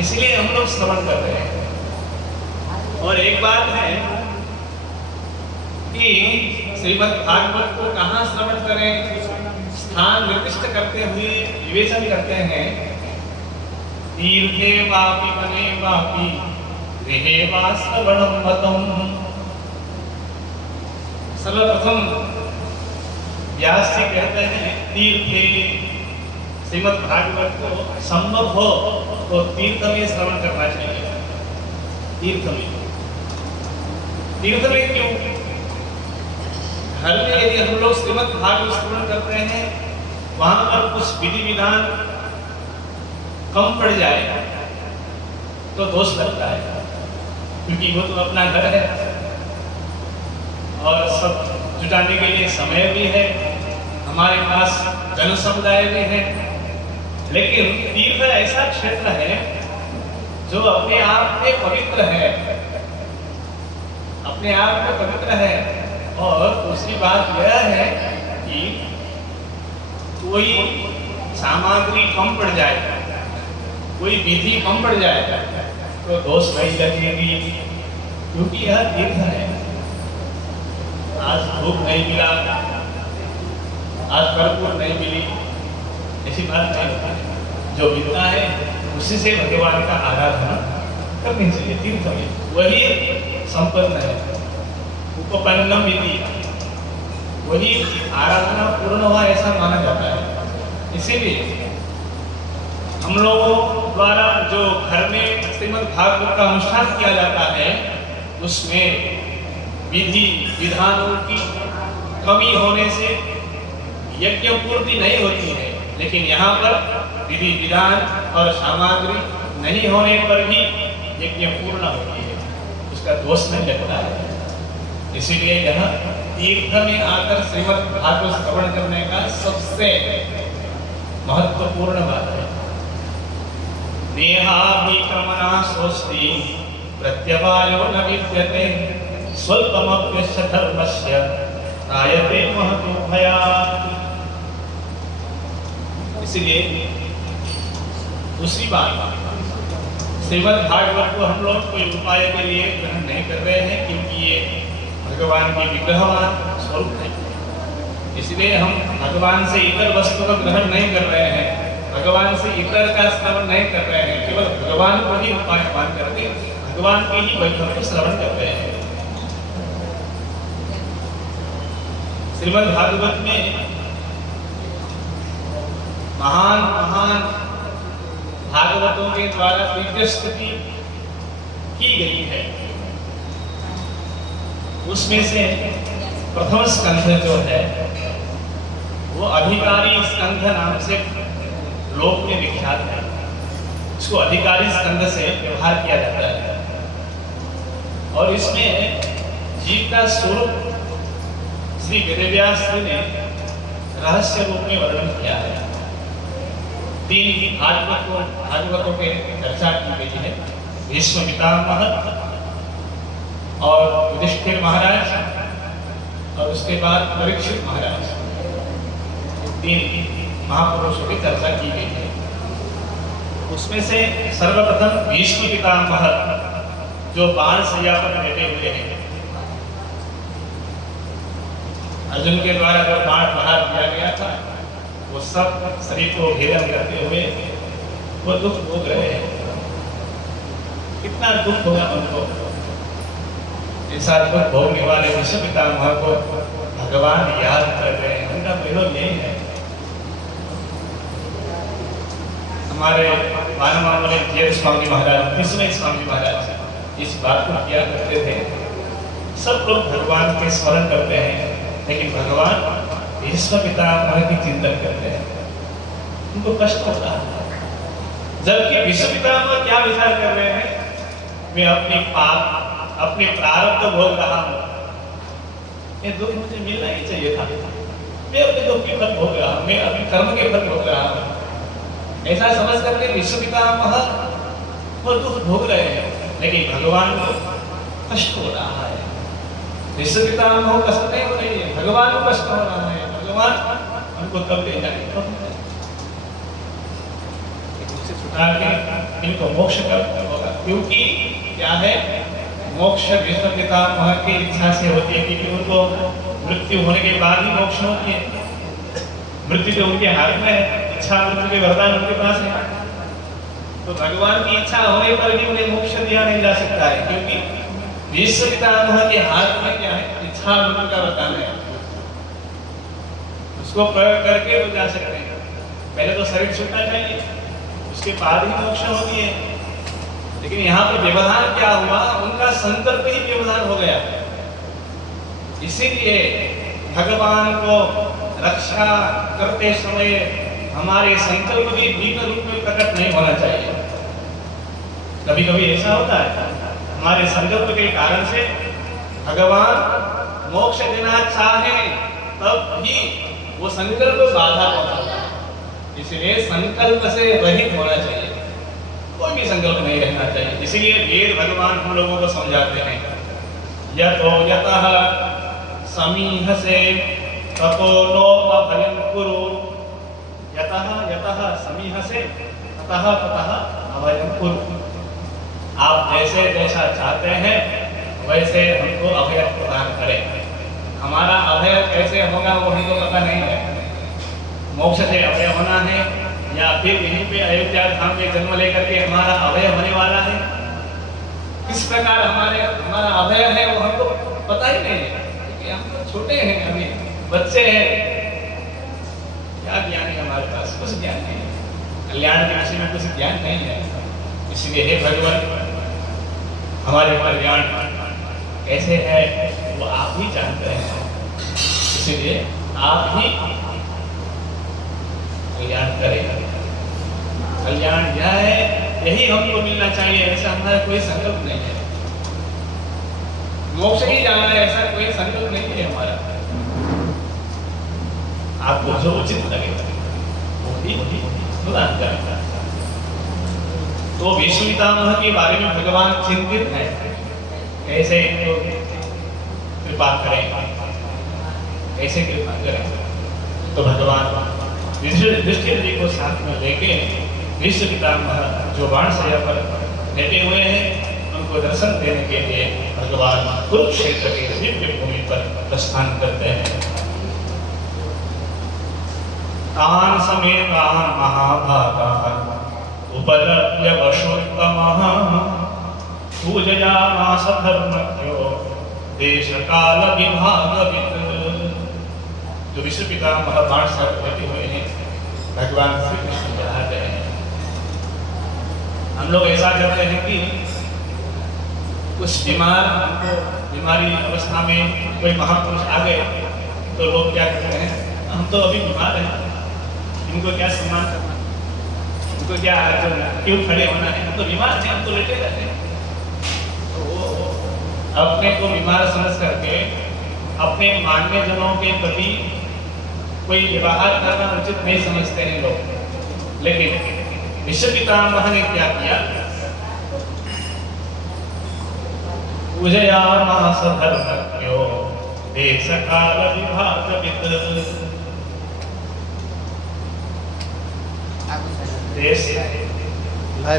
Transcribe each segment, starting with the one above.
इसलिए हम लोग श्रवण कर रहे हैं। और एक बात है कि श्रीमद् भागवत को कहाँ श्रवण करें, स्थान निर्दिष्ट करते हुए विवेचन करते हैं। तीर्थे वापि वने वापि गृहे वा श्रवणं मतम्। सर्वप्रथम व्यास जी कहते हैं तीर्थे, श्रीमद् भागवत को संभव हो तो तीर्थ में श्रवण करना चाहिए। तीर्थ में क्यों? घर में यदि हम लोग श्रीमद् भागवत श्रवण करते हैं, वहां पर कुछ विधि विधान कम पड़ जाए तो दोष लगता है, क्योंकि वो तो अपना घर है और सब जुटाने के लिए समय भी है, हमारे पास जन समुदाय भी है। लेकिन तीर्थ ऐसा क्षेत्र है जो अपने आप में पवित्र है, अपने आप में पवित्र है। और दूसरी बात यह है कि कोई सामग्री कम पड़ जाए, कोई विधि कम पड़ जाए तो दोष नहीं लगेगी, क्योंकि यह तीर्थ है। आज भूख नहीं मिला, आज कर्पूर नहीं मिली, ऐसी बात नहीं। जो मिलता है उसी से भगवान का आराधना करनी चाहिए। तीर्थ में वही संपन्न है, उपपन्नम इति, वही आराधना पूर्ण हुआ ऐसा माना जाता है। इसीलिए हम लोगों द्वारा जो घर में श्रीमद् भागवत का अनुष्ठान किया जाता है, उसमें विधि विधानों की कमी होने से यज्ञ पूर्ति नहीं होती है। लेकिन यहाँ पर विधि विधान और सामग्री नहीं होने पर भी यज्ञ पूर्ण होती है, उसका दोष नहीं लगता है। इसीलिए यह तीर्थ में आकर श्रीमद् भागवत श्रवण करने का सबसे महत्वपूर्ण बात है। नेहाभिक्रमणा स्वस्ति प्रत्यवायो न विद्यते स्वल्पमप्यस्य धर्मस्य त्रायते महतो भयात्। इसलिए दूसरी बात, श्रीमद् भागवत को हम लोग कोई उपाय के लिए ग्रहण नहीं कर रहे हैं, क्योंकि ये भगवान के विग्रहवान स्वरूप है। इसलिए हम भगवान से इतर वस्तु का ग्रहण नहीं कर रहे हैं, भगवान से इतर का श्रवण नहीं कर रहे हैं। केवल भगवान को ही उपाय मान करके भगवान के ही वैभव को श्रवण कर रहे हैं। श्रीमद् भागवत में महान महान भागवतों के द्वारा दिव्य स्तुति की गई है। उसमें से प्रथम स्कंध जो है वो अधिकारी स्कंध नाम से लोक में विख्यात है। इसको अधिकारी स्कंध से व्यवहार किया जाता है और इसमें जीव का स्वरूप श्री वेदव्यास जी ने रहस्य रूप में वर्णन किया है। 3 भागवतों के चर्चा की गई है। भीष्म पितामह और युधिष्ठिर महाराज और उसके बाद परीक्षित महाराज, 3 महापुरुषों की चर्चा की गई है। उसमें से सर्वप्रथम भीष्म पितामह जो बाण सैया पर बैठे हुए हैं, अर्जुन के द्वारा जो बाण प्रहार किया गया था, वो सब शरीर को भेदन करते हुए वो दुख भोग रहे हैं। कितना दुख होगा उनको। ऐसा दुख भोगने वाले विश्व पितामह को भगवान याद कर रहे हैं, उनका विरोध यही है। हमारे मानवामले जय स्वामी महाराज, कृष्ण स्वामी महाराज इस बात को किया करते थे। सब लोग भगवान के स्मरण करते हैं, लेकिन भगवान भीष्म पितामह की चिंतन करते हैं, उनको कष्ट होता है। जबकि भीष्म पितामह क्या विचार कर रहे हैं, मैं अपने पाप अपने प्रारब्ध भोग रहा हूँ, ये दुख मुझे मिलना ही चाहिए था, मैं अपने दुख के फल भोग रहा हूँ, मैं अपने कर्म के फल भोग रहा हूँ। ऐसा समझ करके भीष्म पितामह वो दुख भोग रहे हैं, लेकिन भगवान को कष्ट हो रहा है। भीष्म पितामह को कष्ट नहीं हो रही है, भगवान को कष्ट हो रहा है। भगवान उनको तब ले जाए, छुटा के इनको मोक्ष प्राप्त होगा। क्योंकि क्या है, मोक्ष भीष्म पितामह की इच्छा से होती है, क्योंकि उनको मृत्यु होने के बाद ही मोक्ष होती है। मृत्यु तो उनके हाथ में है, इच्छा मृत्यु के वरदान उनके पास है। तो भगवान की इच्छा होने पर भी उन्हें मोक्ष दिया नहीं जा सकता है, क्योंकि भीष्म पितामह के हाथ में क्या है, इच्छा मृत्यु का वरदान है। उसको प्रयोग करके वो जा सकते हैं। पहले तो शरीर छूटना चाहिए, उसके बाद ही मोक्ष होती है। लेकिन यहाँ पर व्यवधान क्या हुआ, उनका संकल्प ही व्यवधान हो गया। इसीलिए भगवान को रक्षा करते समय हमारे संकल्प भी विघ्न रूप में प्रकट नहीं होना चाहिए। कभी कभी ऐसा होता है, हमारे संकल्प के कारण से भगवान मोक्ष देना चाहे तब भी वो संकल्प बाधा पहुंचाता है। इसलिए संकल्प से रहित होना चाहिए, कोई भी संकल्प नहीं रहना चाहिए। इसीलिए वेद भगवान हम लोगों को समझाते हैं, यतो यतः समीहसे ततो नो अभयं कुरु। यतः यतः समीहसे ततः ततः अभयं कुरु। आप जैसे जैसा चाहते हैं वैसे हमको अभय प्रदान करें। हमारा अभय कैसे होगा वो हमको पता नहीं है। मोक्ष से अभय होना है या फिर यहीं पे अयोध्या धाम में जन्म लेकर के हमारा अभय होने वाला है, किस प्रकार हमारा अभय है वो हमको पता ही नहीं है, क्योंकि हम तो छोटे हैं, अभी बच्चे हैं। क्या ज्ञान है हमारे पास? कुछ ज्ञान नहीं है, कल्याण के विषय में कुछ ज्ञान नहीं है। इसलिए हे भगवान, हमारे कल्याण कैसे है वो आप ही जानते हैं। इसलिए आप ही कल्याण करेगा। कल्याण यह है, यही हमको मिलना चाहिए, ऐसा हमारा कोई संकल्प नहीं है। मोक्ष ही जाना है ऐसा कोई संकल्प नहीं है हमारा। आपको जो उचित लगेगा वो भी प्रदान करेगा। तो भीष्म पितामह के बारे में भगवान चिंतित है, कैसे इनको कृपा करें, कैसे कृपा करें। तो भगवान युधिष्ठिर जी को साथ में लेके भीष्म पितामह जो बाणशैया पर लेटे हुए हैं उनको दर्शन देने के लिए भगवान कुरुक्षेत्र के दिव्य भूमि पर प्रस्थान करते हैं। तान समेतान महाभागान् उपलभ्य वशोत्तमः पूजयामास धर्मज्ञो देशकाल विभागवित्। जो विश्व पितामह बाणशैया पर लेटे हुए हैं भगवान श्री कृष्ण चढ़ा गए हैं। हम लोग ऐसा करते हैं कि कुछ बीमारी अवस्था में कोई महापुरुष आ गए तो लोग क्या करते हैं, हम तो अभी बीमार हैं, इनको क्या सम्मान करना, इनको क्या क्यों खड़े होना है, हम तो बीमार हैं, हम तो लेटे रहते हैं। तो वो अपने को बीमार समझ करके अपने मान्य जनों के प्रति कोई व्यवहार करना उचित नहीं समझते हैं लोग। लेकिन विश्व पितामह ने क्या किया, पूजयामास धर्मज्ञो देशकाल विभागवित्। देश भाई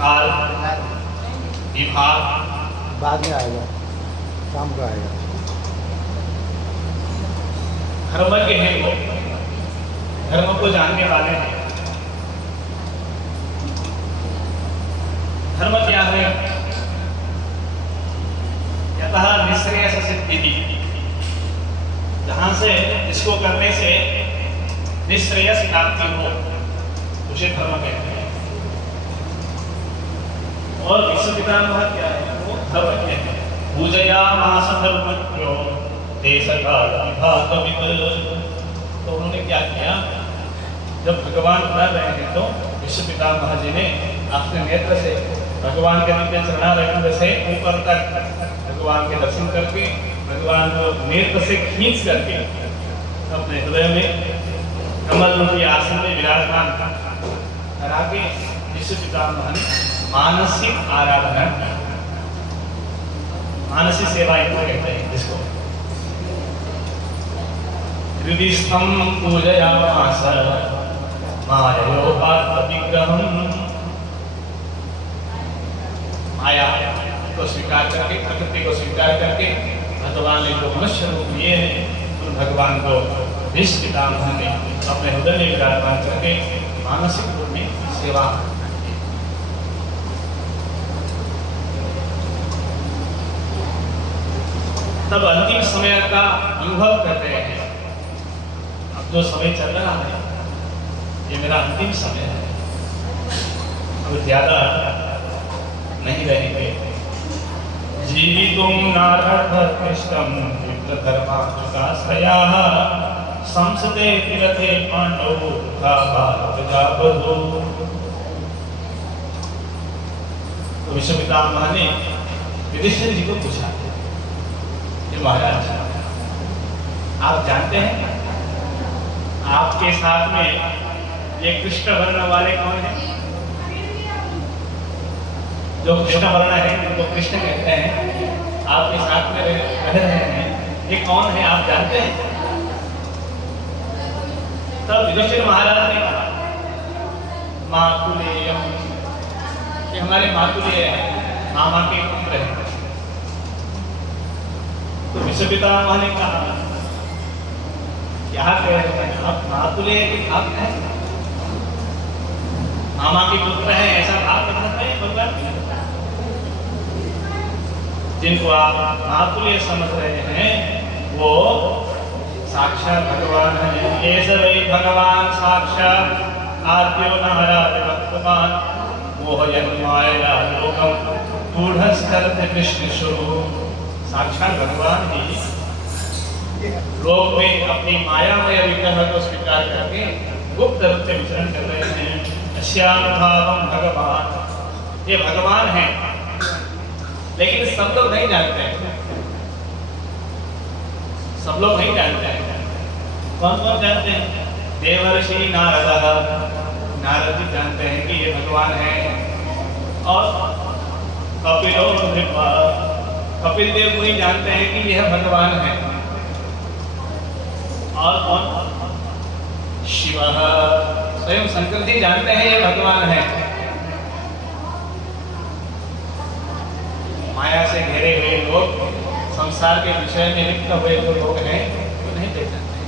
काल विभाग बाद में आएगा, शाम को आएगा। धर्मज्ञ हैं वो, धर्म को जानने वाले हैं। धर्म क्या है? यतः निःश्रेयस सिद्धिः, जहां से इसको करने से निःश्रेयस प्राप्ति हो उसे धर्म कहते हैं। और विश्व पितामह क्या है? वो धर्मज्ञ है। पूजयामास धर्मज्ञो देशकाल विभागवित्। तो उन्होंने क्या किया, जब भगवान पढ़ रहे हैं तो विश्व पितामह जी ने अपने नेत्र से भगवान के नित्य चरणारविंद से ऊपर तक भगवान के दर्शन करके भगवान को नेत्र से खींच करके अपने हृदय में कमल रूपी आसन में विराजमान करा के विश्व पितामह ने मानसिक आराधना, मानसिक सेवा इनको कहते हैं जिसको हृदिस्थं पूजयामास माययोपात विग्रहम्। मनुष्य रूप लिए उन भगवान को भीष्म पितामह ने अपने हृदय में विराजमान करके मानसिक रूप में सेवा की। तब अंतिम समय का अनुभव कर रहे हैं। अब जो समय चल रहा है ये मेरा अंतिम समय है, अब ज्यादा नहीं रहेंगे। जीवितुं नारभद्रष्टं विप्लधर्माश्रयाः संसदे तीर्थे पांडवो तथा भारतजाबधो। तो विष्णु पितामह ने युधिष्ठिर जी को पूछा, ये महाराज आप जानते हैं आपके साथ में ये कृष्ण वर्ण वाले कौन हैं? जो कृष्ण वर्ण है जिनको कृष्ण कहते हैं, आपके साथ में रह रहे हैं, ये कौन है आप जानते हैं? तब युधिष्ठिर महाराज ने कहा मातुलेयम, कि हमारे मातुलेय हैं, मामा के पुत्र हैं। तो विष्णु पितामह ने कहा क्या कह रहे हैं आप, मातुलेय के आप हैं, मामा के पुत्र हैं, ऐसा आप कहते हैं भगवान? जिनको आप मातुल्य समझ रहे हैं वो साक्षात भगवान है। ये सभी भगवान साक्षात आद्यो नाराज भगवान मोहयन माया लोकम गूढ़स्कर्त कृष्ण स्वरूप। साक्षात भगवान ही लोक में अपनी मायामय विग्रह को स्वीकार करके गुप्त रूप से विचरण कर रहे हैं। श्याम भावम भगवान, ये भगवान है, लेकिन सब लोग नहीं जानते हैं, सब लोग नहीं जानते हैं। कौन कौन जानते हैं? देवर्षि नारद, नारद जी जानते हैं कि ये भगवान है। और कपिलो नृपा, कपिल देव मुनि जानते हैं कि यह भगवान है। और कौन? शिव, स्वयं शंकर जी जानते हैं ये भगवान है। माया से घिरे हुए लोग, संसार के विषय में लिप्त हुए जो लोग हैं वो नहीं पहचानते।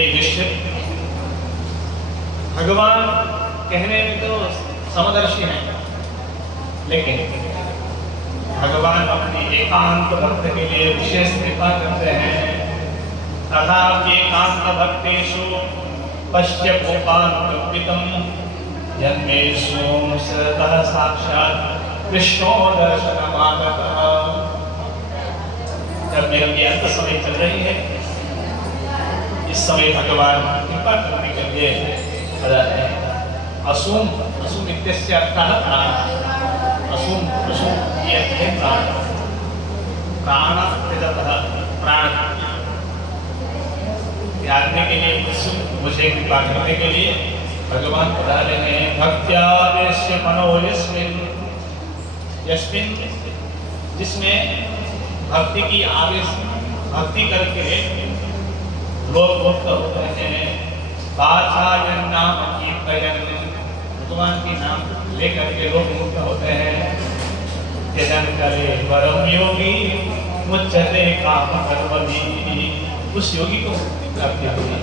एक निश्चित भगवान कहने में तो समदर्शी हैं, लेकिन भगवान अपनी एकांत भक्त के लिए विशेष कृपा करते हैं। तथा एकांत भक्तेषु पश्य गोपान्वितम् जन्मेषु श्रद्धः साक्षात् कृष्णो दर्शनमागतः। जब मेरी अंत समय चल रही है, इस समय भगवान कृपा करने के लिए खड़ा है। असुम, असुम इत्यस्य अर्थः प्राण, असुम असुम ये है प्राण, प्राण तथा प्राण त्यागने के लिए, मुझे कृपा करने के लिए भगवान बता रहे हैं। भक्त्यादेश्य मनो यस्मिन्, यस्मिन् जिसमें भक्ति की आवेश, भक्ति करके लोग मुक्त होते हैं। बाचायन नाम कीर्तयन, भगवान की नाम लेकर के लोग मुक्त होते हैं। त्यजन करे परम योगी मुच्यते काम कर्मणि, उस योगी को प्राप्ति होती है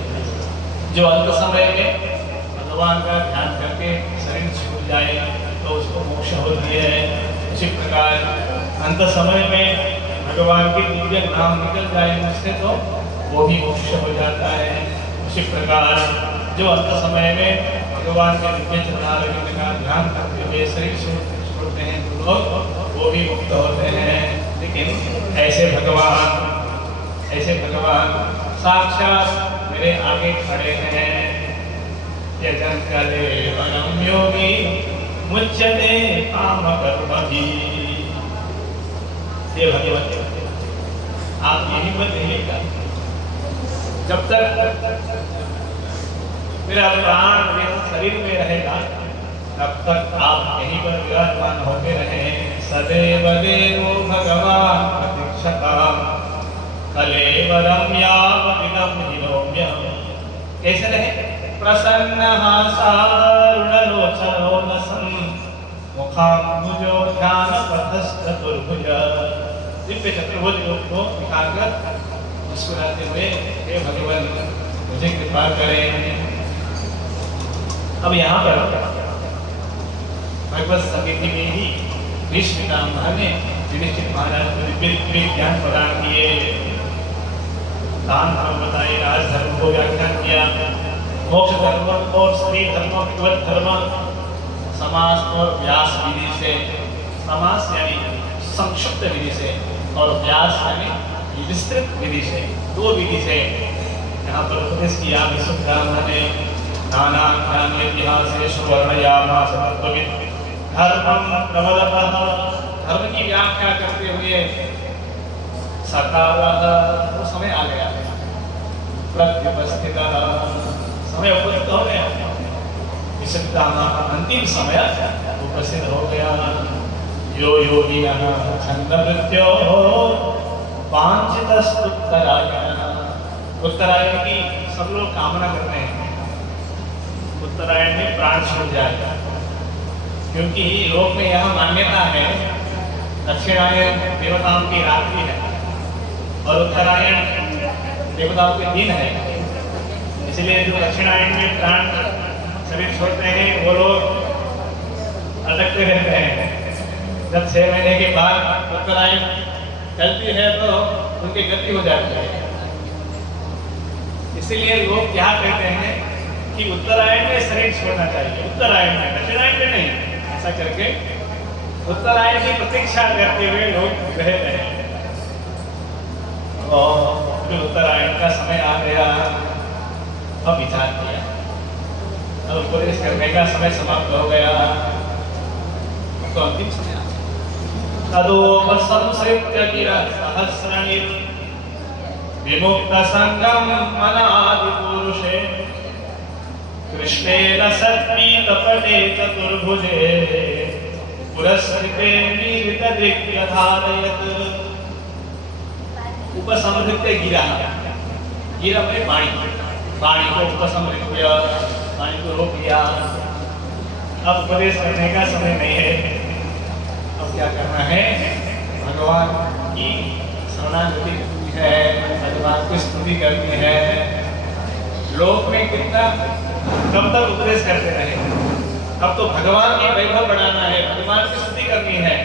जो अंत समय में भगवान का ध्यान करके शरीर छूट जाए तो उसको मोक्ष होती है। उसी प्रकार अंत समय में भगवान के दिव्य नाम निकल जाए मुझसे तो वो भी मोक्ष हो जाता है। उसी प्रकार जो अंत समय में भगवान के दिव्य चरणारविंद का ध्यान करते हुए शरीर छोड़ते हैं लोग, वो भी मुक्त होते हैं। लेकिन ऐसे भगवान साक्षात मेरे आगे खड़े हैं। त्यजन करे परम योगी मुच्यते काम कर्मणि। ये भगवान आप यही मत रहिएगा, जब तक मेरा प्राण मेरे शरीर में रहेगा तब तक आप यहीं पर विराजमान होते रहें। सदैव देवो भगवान प्रतीक्षताम् कलेवरम यावदिदं हिनोम्यहम्। कैसे रहे? प्रसन्नः सारुणलोचनो न सन् मुखाम्बुजो ध्यान पथश्चतुर्भुज, दिव्य चतुर्भुज रूप को दिखाकर मुस्कुराते हुए हे भगवान मुझे कृपा करें। अब यहाँ पर भगवत समिति में ही भीष्म पितामह ने युधिष्ठिर महाराज को दिव्य ज्ञान प्रदान किए, दान धर्म बताए, राज धर्म को व्याख्यान किया, मोक्ष धर्म और स्त्री धर्म, विद्वत धर्म, समास और व्यास विधि से, समास यानी संक्षिप्त विधि से और व्यास यानी विस्तृत विधि से, दो विधि से यहाँ पर उपदेश किया। विश्वब्राह्मण ने नाना ज्ञान इतिहासेषु वर्णयामास तत्त्वविद् धर्मं प्रवदतः, धर्म की व्याख्या करते हुए सकालः, वो समय आ गया, प्रत्युपस्थितः, समय उपस्थित हो गया, विश्वपितामह का अंतिम समय उपस्थित हो गया। यो योगिनः छन्दवृत्त्यो वाञ्छितस्तुत्तरायणः, उत्तरायण की सब लोग कामना करते हैं, उत्तरायण में प्राण छूट जाएगा, क्योंकि लोक में यह मान्यता है दक्षिणायन देवताओं की रात्रि है और उत्तरायण देवताओं के दिन है। इसलिए जो दक्षिणायन में प्राण शरीर छोड़ते हैं वो लोग अटकते रहते हैं। जब 6 महीने के बाद उत्तरायण चलती है तो उनकी गति हो जाती है। इसीलिए लोग क्या कहते हैं कि उत्तरायण में शरीर छोड़ना चाहिए, उत्तरायण में, दक्षिणायन में नहीं। ऐसा करके उत्तरायण की प्रतीक्षा करते हुए लोग रह रहे हैं। और जो उत्तरायण का समय आ गया, अब विचार किया, अब उपदेश करने का समय समाप्त हो गया, तो अंतिम समय आ गया। तदोपसंसृत्य गिरः सहस्रणिर् विमुक्तसङ्गं मनादिपुरुषे कृष्णेन सत्पीतपटे चतुर्भुजे पुरस्कृते नीरितदिग्यधारयत्। उपसंहृत्य गिरः, गिरः में वाणी, वाणी को उपसंहृत्य, वाणी को रोक लिया। अब उपदेश करने का समय नहीं है, अब क्या करना है, भगवान की शरणागति करनी है, भगवान की स्तुति करनी है। लोक में कितना कब तक उपदेश करते रहे, अब तो भगवान की वैभव बढ़ाना है, भगवान की स्तुति करनी है।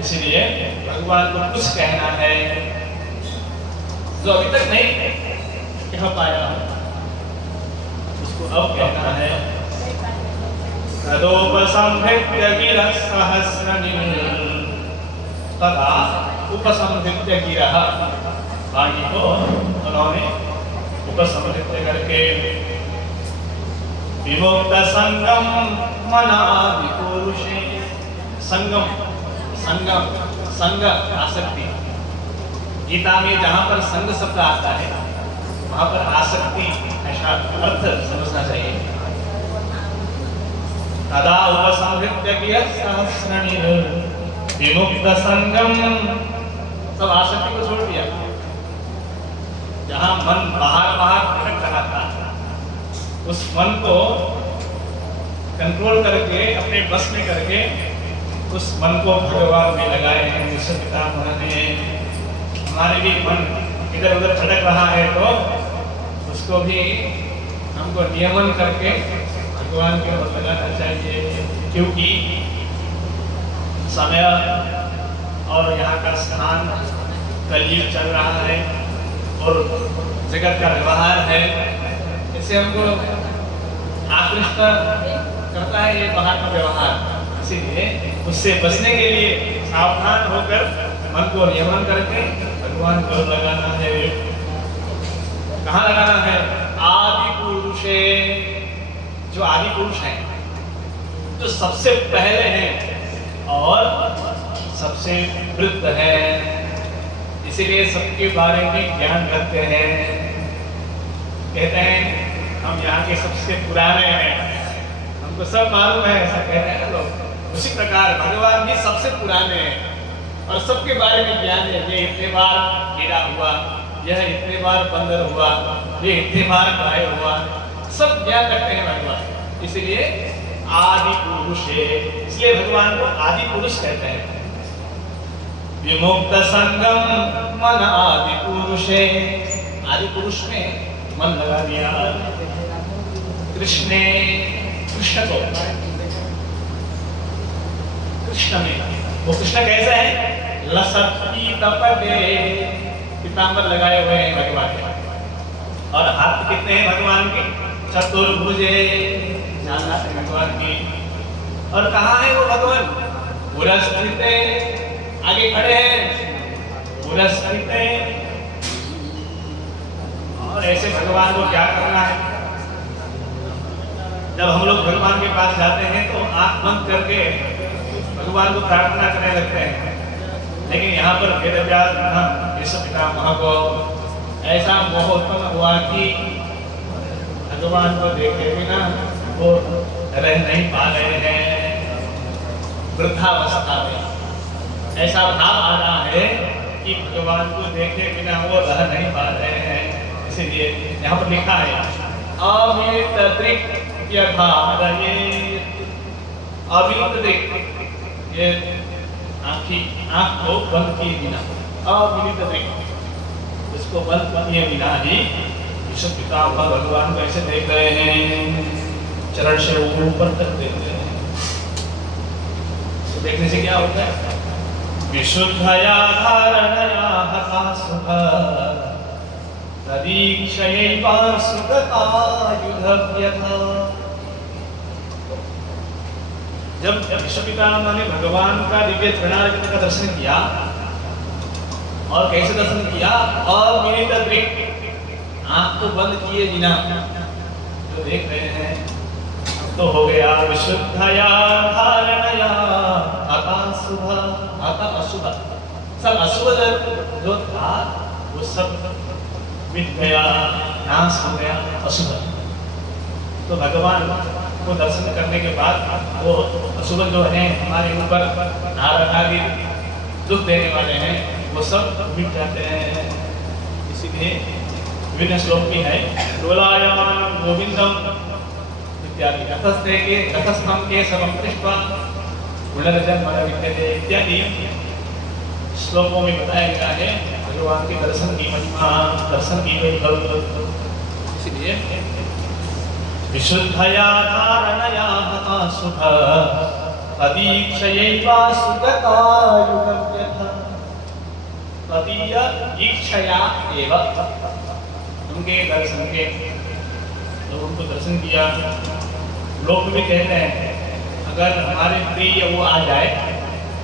इसलिए भगवान को कुछ कहना है जो अभी तक नहीं कह पाया, उसको अब कहना है। तदोपसंहृत्य गिरः सहस्रनिर्, तदा उपसंहृत्य गिरः, वाणी को उन्होंने उपसंहृत्य करके विमुक्त संगम मनादिपुरुषे, संगम, संगम, संग आसक्ति, गीता में जहाँ पर संग शब्द आता है वहाँ पर आसक्ति ऐसा अर्थ समझना चाहिए। तदा उपसंहृत्य गिरः सहस्रणिर् विमुक्त संगम, सब आसक्ति को छोड़ दिया। जहाँ मन बाहर बाहर भटक रहा था, उस मन को कंट्रोल करके, अपने बस में करके उस मन को भगवान में लगाए हैं। विश्वपितामह ने, हमारे भी मन इधर उधर भटक रहा है तो उसको भी हमको नियमन करके भगवान के ओर लगाना चाहिए, क्योंकि समय और यहाँ का स्थान कलयुग चल रहा है और जगत का व्यवहार है, इससे हमको आकृष्ट करता है ये बाहर का व्यवहार। इसीलिए उससे बचने के लिए सावधान होकर मन को नियमन करके भगवान को लगाना है। कहाँ लगाना है? आदि पुरुषे, जो आदि पुरुष हैं, जो सबसे पहले हैं और सबसे वृद्ध है, इसीलिए सबके बारे में ज्ञान रखते हैं। कहते हैं हम यहाँ के सबसे पुराने हैं, हमको सब मालूम है, ऐसा कहते हैं लोग। उसी प्रकार भगवान भी सबसे पुराने हैं और सबके बारे में ज्ञान है। ये इतने बार गिरा हुआ, यह इतने बार बंदर हुआ, ये इतने बार गाय हुआ, सब ज्ञान रखते हैं भगवान। इसलिए आदि पुरुष है, इसलिए भगवान को आदि पुरुष कहते हैं। विमुक्त संगम मन आदि पुरुष है, आदि पुरुष में मन लगा दिया। कृष्ण को कृष्ण में, वो कृष्ण कैसे है? लसती तपटे, पीतांबर लगाए हुए हैं भगवान के, और हाथ कितने हैं भगवान के? चतुर्भुजे, जाना है भगवान की। और कहाँ है वो भगवान? पुरस्कृत, आगे खड़े हैं, पुरस्कृत। और ऐसे भगवान को क्या करना है? जब हम लोग भगवान के पास जाते हैं तो आंख बंद करके भगवान को प्रार्थना करने लगते हैं, लेकिन यहाँ पर वेदव्यास विश्व पितामह को ऐसा मोह उत्पन्न हुआ कि भगवान को देखे बिना वो रह नहीं पा रहे हैं। वृद्धावस्था में ऐसा भाव आ रहा है कि भगवान को देखे बिना वो रह नहीं पा रहे हैं। इसीलिए यहाँ पर लिखा है अमित दृक् यथारये, अमित दृक्, ये आँख को बंद किए बिना, अमित दृक्, इसको बंद किए बिना ही विश्व पितामह भगवान को ऐसे देख रहे हैं, चरण से ऊपर तक देख रहे हैं। तो देखने से क्या होता है? विशुद्धया धारणया हता सुख तदीक्षयैवा सुगतायुधव्यथा। जब विश्व पितामह ने भगवान का दिव्य चरणारविंद का दर्शन किया, और कैसे दर्शन किया? अमित दृक्, आंख को बंद किए बिना जो देख रहे हैं, तो हो गया विशुद्धया धारणया हता शुभ, हता अशुभ, सब अशुभ जो था वो सब मिट गया, नाश हो गया, अशुभ। तो भगवान को दर्शन करने के बाद वो अशुभ जो है हमारे ऊपर नाराज आदि दुख देने वाले हैं, वो सब मिट जाते हैं। इसीलिए विभिन्न श्लोक भी है, डोलायमान गोविंदम इत्यादि, रथस्थम के सबम दृष्ट्वा पुनर्जन्म न विद्यते इत्यादि श्लोकों में बताया गया है भगवान के दर्शन की महिमा, दर्शन की वैभव। इसलिए विशुद्धया धारणया हता सुख तदीक्षयैवा सुगतायुधव्यथा, तदीय इच्छया एव, उनके दर्शन के, तो उनको दर्शन किया। लोग भी कहते हैं अगर हमारे प्रिय वो आ जाए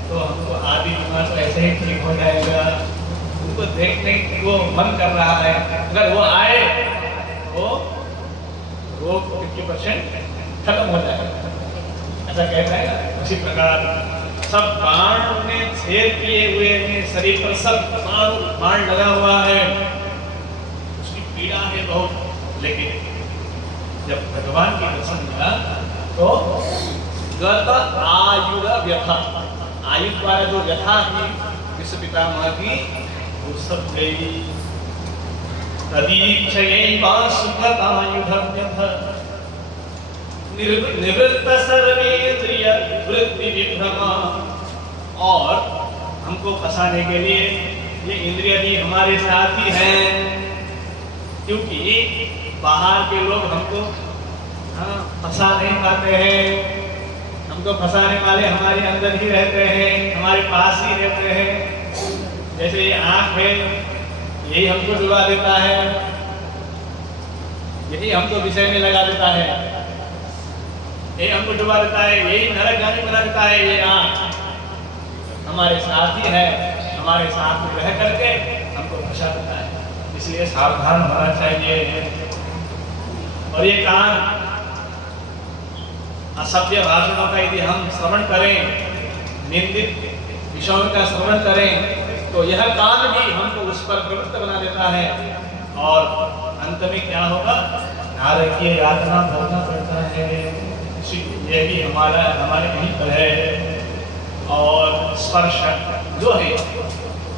तो हमको आदि बीमार तो ऐसे ही ठीक हो जाएगा, उनको देखने को मन कर रहा है, अगर वो आए तो रोग 50% खत्म हो जाएगा, ऐसा कहता है। उसी प्रकार सब बाण ने छेद किए हुए हैं, शरीर पर सब बाण लगा हुआ है, उसकी पीड़ा है बहुत, लेकिन जब भगवान की दर्शन मिला तो गत आयुध व्यथा, आयु द्वारा जो व्यथा थी विश्व पितामह की, वो सब गई। तदीक्षयैवा सुगतायुधव्यथा निवृत्त सर्वेन्द्रिय वृत्ति विभ्रमा, और हमको फंसाने के लिए ये इंद्रिय भी हमारे साथ ही हैं, क्योंकि बाहर के लोग हमको फंसा नहीं पाते हैं, हमको फंसाने वाले हमारे अंदर ही रहते हैं, हमारे पास ही रहते हैं। जैसे ये आँख है, यही हमको डुबा देता है, यही हमको विषय में लगा देता है, यही हमको डुबा देता है, यही नरकगामी बना देता है। ये आँख हमारे साथ ही है, हमारे साथ में रह करके हमको फंसा देता है, इसलिए सावधान होना चाहिए। और ये कान, असभ्य भाषणों का यदि हम श्रवण करें, निंदित विषयों का श्रवण करें, तो यह कान भी हमको उस पर प्रवृत्त बना देता है, और अंत में क्या होगा? नारकीय यातना भोगना पड़ता है। ये भी हमारे यहीं पर है। और स्पर्श जो है,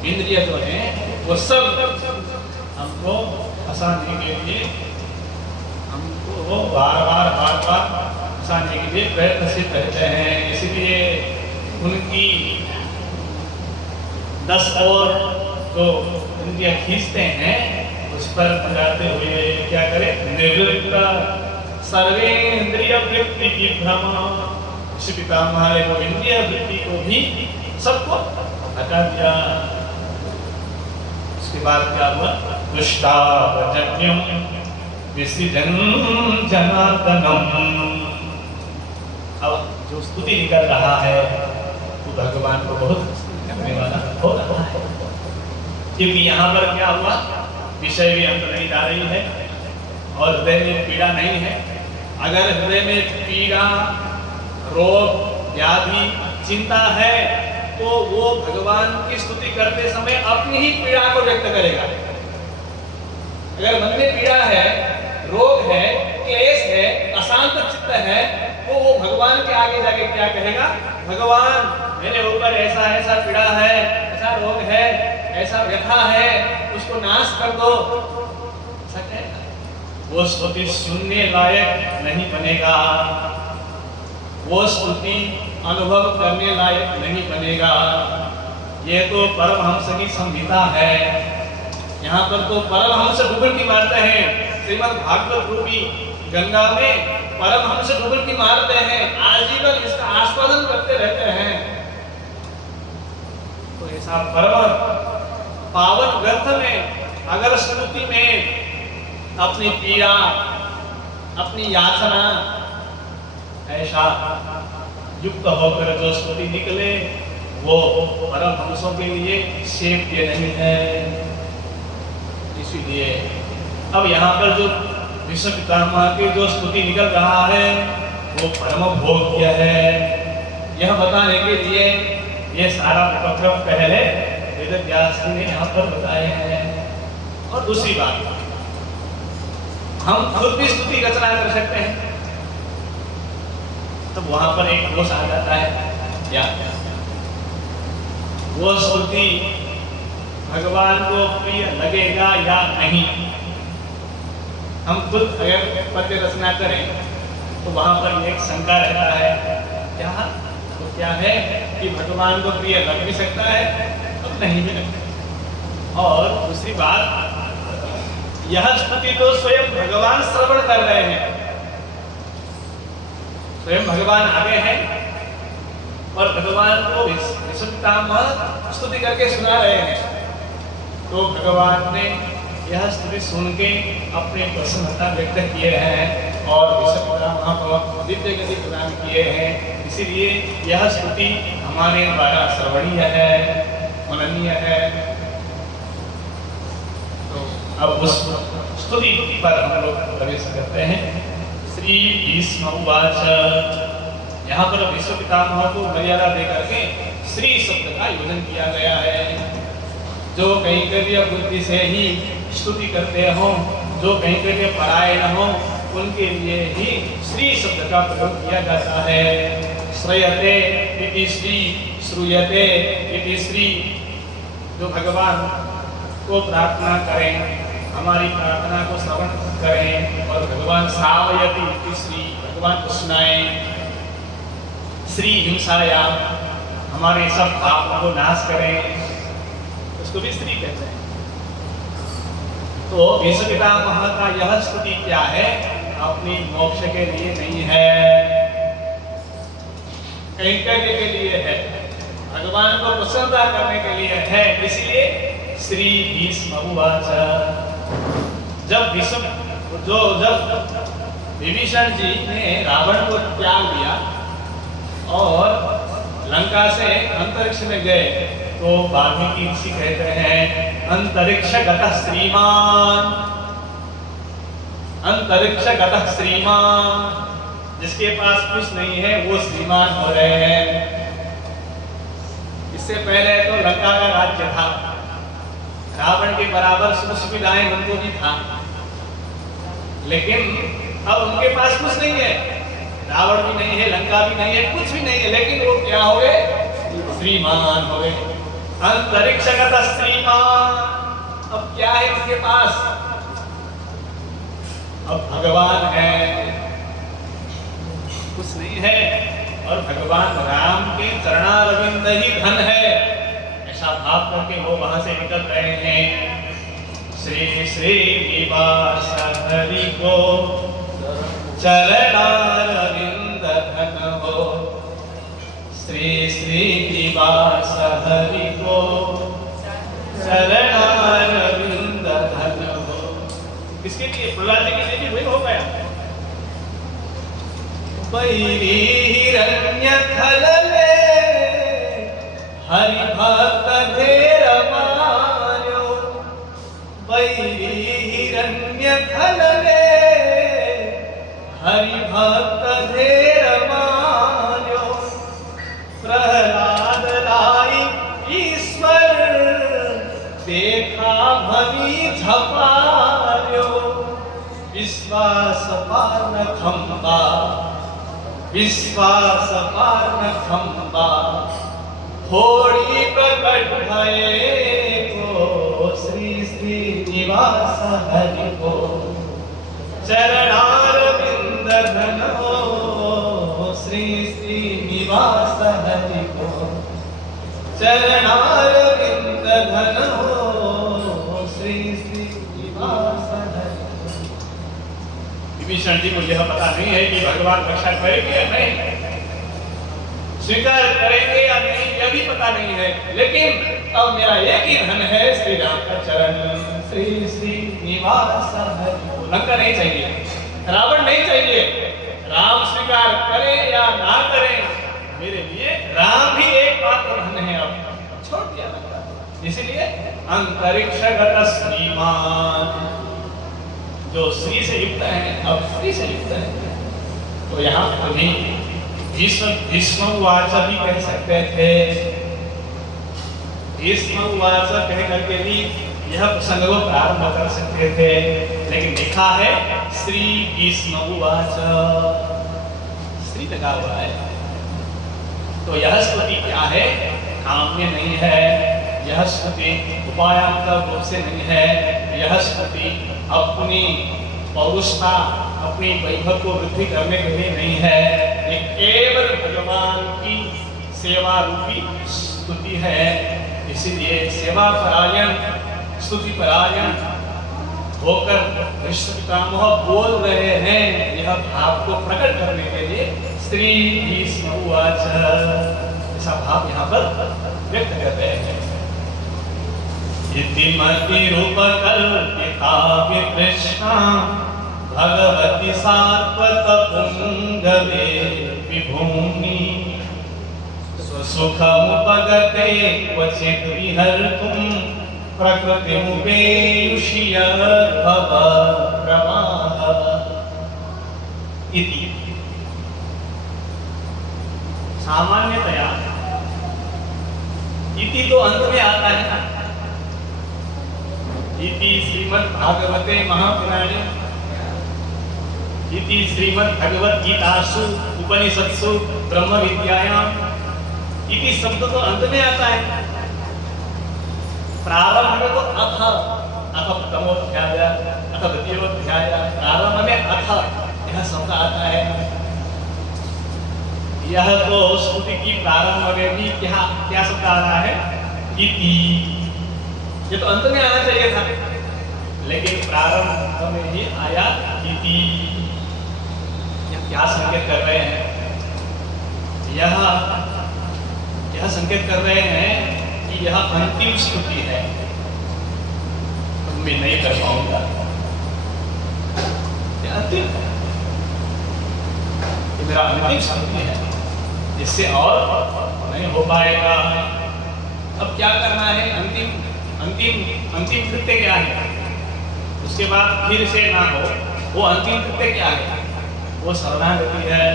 इंद्रिय जो है, वो सब हमको फंसाने के लिए हमको बार बार उकसाने के लिए प्रयत्नशील रहते हैं। इसलिए उनकी 10 और जो इंद्रियां खींचते हैं उस पर लगाते हुए क्या करें, निवृत्त सर्वे इंद्रिय वृत्ति की भ्रम, इसी पितामह ने वो इंद्रिय वृत्ति को भी सबको हटा दिया। उसके बाद क्या हुआ, दुष्टावजन्यम विसृजन जनार्दनम। अब जो स्तुति निकल रहा है वो भगवान को बहुत करने वाला हो रहा है, क्योंकि यहाँ पर क्या हुआ, विषय भी अंत नहीं जा रही है और हृदय में पीड़ा नहीं है। अगर हृदय में पीड़ा, रोग, व्याधि, चिंता है तो वो भगवान की स्तुति करते समय अपनी ही पीड़ा को व्यक्त करेगा। अगर मन में पीड़ा है, रोग है, क्लेश है, अशांत चित्त है, तो वो भगवान के आगे जाके क्या कहेगा, भगवान मेरे ऊपर ऐसा ऐसा पीड़ा है, ऐसा रोग है, ऐसा व्यथा है, उसको नाश कर दो, ऐसा कहेगा। वो स्तुति सुनने लायक नहीं बनेगा, वो स्तुति अनुभव करने लायक नहीं बनेगा। ये तो परमहंस की संहिता है। यहाँ पर तो परमहंस डुबकी मारते हैं, श्रीमद् भागवत रूपी गंगा में परमहंस डुबकी मारते हैं, आजीवन इसका आस्वादन करते रहते हैं। तो ऐसा परम पावन ग्रंथ में अगर स्तुति में अपनी पीड़ा, अपनी याचना ऐसा युक्त होकर जो स्तुति निकले वो परमहंसों के लिए सेव्य नहीं है। इसीलिए अब यहाँ पर जो विश्व पितामह की जो स्तुति निकल रहा है वो परम भोग्य है। यह बताने के लिए ये सारा उपक्रम पहले वेद व्यास जी ने यहाँ पर बताए हैं। और दूसरी बात, हम खुद भी स्तुति रचना कर सकते हैं। तो वहां पर एक दोष आ जाता है, क्या वो स्तुति भगवान को प्रिय लगेगा या नहीं। हम खुद अगर पद्य रचना करें तो वहां पर एक शंका रहता है, क्या तो क्या है कि भगवान को प्रिय लग भी सकता है और नहीं भी लगता। और दूसरी बात, यह स्तुति तो स्वयं भगवान श्रवण कर रहे हैं, स्वयं भगवान आगे हैं और भगवान को विश्व पितामह स्तुति करके सुना रहे हैं। तो भगवान ने यह स्तुति सुन के अपने प्रसन्नता व्यक्त किए हैं और विश्व पितामह को दिव्य गति प्रदान किए हैं। इसीलिए यह स्तुति हमारे द्वारा श्रवणीय है, मननीय है। तो अब उस स्तुति पर हम लोग प्रवेश करते हैं। श्री भीष्म उवाच, यहाँ पर विश्व पितामह को मर्यादा देकर के श्री शब्द का योजन किया गया है। जो कैंकर्य बुद्धि से ही स्तुति करते हो, जो कैंकर्य परायण हो, उनके लिए ही श्री शब्द का प्रयोग किया जाता है। श्रयते इति श्री, श्रूयते इति श्री। जो भगवान को प्रार्थना करें, हमारी प्रार्थना को श्रवण करें और भगवान श्रावयति इति श्री, भगवान को सुनाएं। श्री हिंसायाम, हमारे सब पापों को नाश करें, उसको भी स्त्री कहते हैं। तो विश्व पितामह का यह स्तुति क्या है, अपनी मोक्ष के लिए नहीं है, कैंकर्य के लिए है, भगवान को प्रसन्नता करने के लिए है। इसलिए श्री भीष्म उवाच, जब विभीषण जी ने रावण को त्याग दिया और लंका से अंतरिक्ष में गए तो वाल्मीकि ऋषि कहते हैं, अंतरिक्ष गतः श्रीमान, अंतरिक्ष गतः श्रीमान। जिसके पास कुछ नहीं है वो श्रीमान हो रहे हैं। इससे पहले तो लंका का राज्य था, रावण के बराबर सुख सुविधाएं उनको भी था, लेकिन अब उनके पास कुछ नहीं है, रावण भी नहीं है, लंका भी नहीं है, कुछ भी नहीं है, लेकिन वो क्या हो गए, श्रीमान हो गए। अंतरिक्षगत श्रीमान, अब क्या है उनके पास, अब भगवान है। कुछ कुछ नहीं है, और भगवान राम के चरणारविंद ही धन है, ऐसा भाव करके वो वहां से निकल रहे हैं। श्री श्रीनिवास हरि को चरणारविंद धन हो, श्री श्रीनिवास हरि को चरणारविंद धन हो। किसके लिए? प्रहलाद जी के लिए भी वही हो गया। बैरी हिरण्यखलले हरि भक्त धेर मार्यो, बैरी हिरण्यखलले हरि भक्त धेर मार्यो, प्रहलाद लाई ईश्वर देखा भवी झपार्यो, विश्वास पार खंबा विश्वास पार खंबा, होड़ी प्रकट भये को श्री श्रीनिवास हरि को चरणारविंद धन हो, श्री श्रीनिवास हरि को चरणारविंद धन हो, श्री श्रीनिवास हरि। विभीषण जी को यह पता नहीं है कि भगवान रक्षा करेंगे या नहीं, स्वीकार करेंगे या नहीं, यह भी पता नहीं है, लेकिन अब मेरा एक ही धन है, श्री राम का चरण, श्री श्रीनिवास हरि को। लंका नहीं चाहिए, रावण नहीं चाहिए, राम स्वीकार करे या ना करे, मेरे लिए राम ही एक मात्र धन है। अब छोड़ दिया लंका, इसलिए अंतरिक्षगत श्रीमान, जो श्री से युक्त है, अब श्री से युक्त है, तो यहाँ कभी भीष्मवाच भी कह सकते थे, भीष्मवाच कह करके भी यह प्रसंग को प्रारंभ कर सकते थे, लेकिन लिखा है श्री भीष्मवाच, श्री लगा हुआ है, तो यह स्तुति क्या है? काम्य नहीं है, यह स्तुति उपायात्मक रूप से नहीं है, यह स्तुति अपनी पौरुषता, अपनी वैभव को वृद्धि करने के लिए नहीं है, ये केवल भगवान की सेवा रूपी स्तुति है। इसीलिए सेवा परायण, स्तुति परायण होकर विश्व पितामह बोल रहे हैं, यह भाव को प्रकट करने के लिए श्री भीष्मवाच, ऐसा भाव यहाँ पर व्यक्त कर रहे हैं। इतिमति रूपकल्पिता विकृष्णा भगवती सात्वत पुंगवे विभूमि, स्वसुखमुपगते क्वचित् विहर्तुं प्रकृतिमुपेयुषि भव प्रमाः इति। सामान्यतया इति तो अंत में आता है ना, इति श्रीमद् भागवते महापुराणे, इति श्रीमद् भगवद गीतासु उपनिषत्सु ब्रह्म विद्यायाम, इति शब्द तो अंत में आता है। प्रारंभ में तो अथ, अथ प्रथमोध्याय, अथ द्वितीयोध्याय, प्रारंभ में अथ यह शब्द आता है। यह तो स्तुति की प्रारंभ में भी क्या शब्द आ रहा है? इति। ये तो अंत में आना चाहिए था, लेकिन प्रारंभ में ही आया इति। यह क्या संकेत कर रहे हैं? यह संकेत कर रहे हैं कि यह अंतिम स्तुति है, मैं नहीं कर पाऊंगा, ये अंतिम है, ये मेरा अंतिम स्तुति है, इससे और नहीं हो पाएगा। अब क्या करना है? अंतिम कृत्य क्या है? उसके बाद फिर से ना हो, वो अंतिम कृत्य क्या है? वो शरणागति है।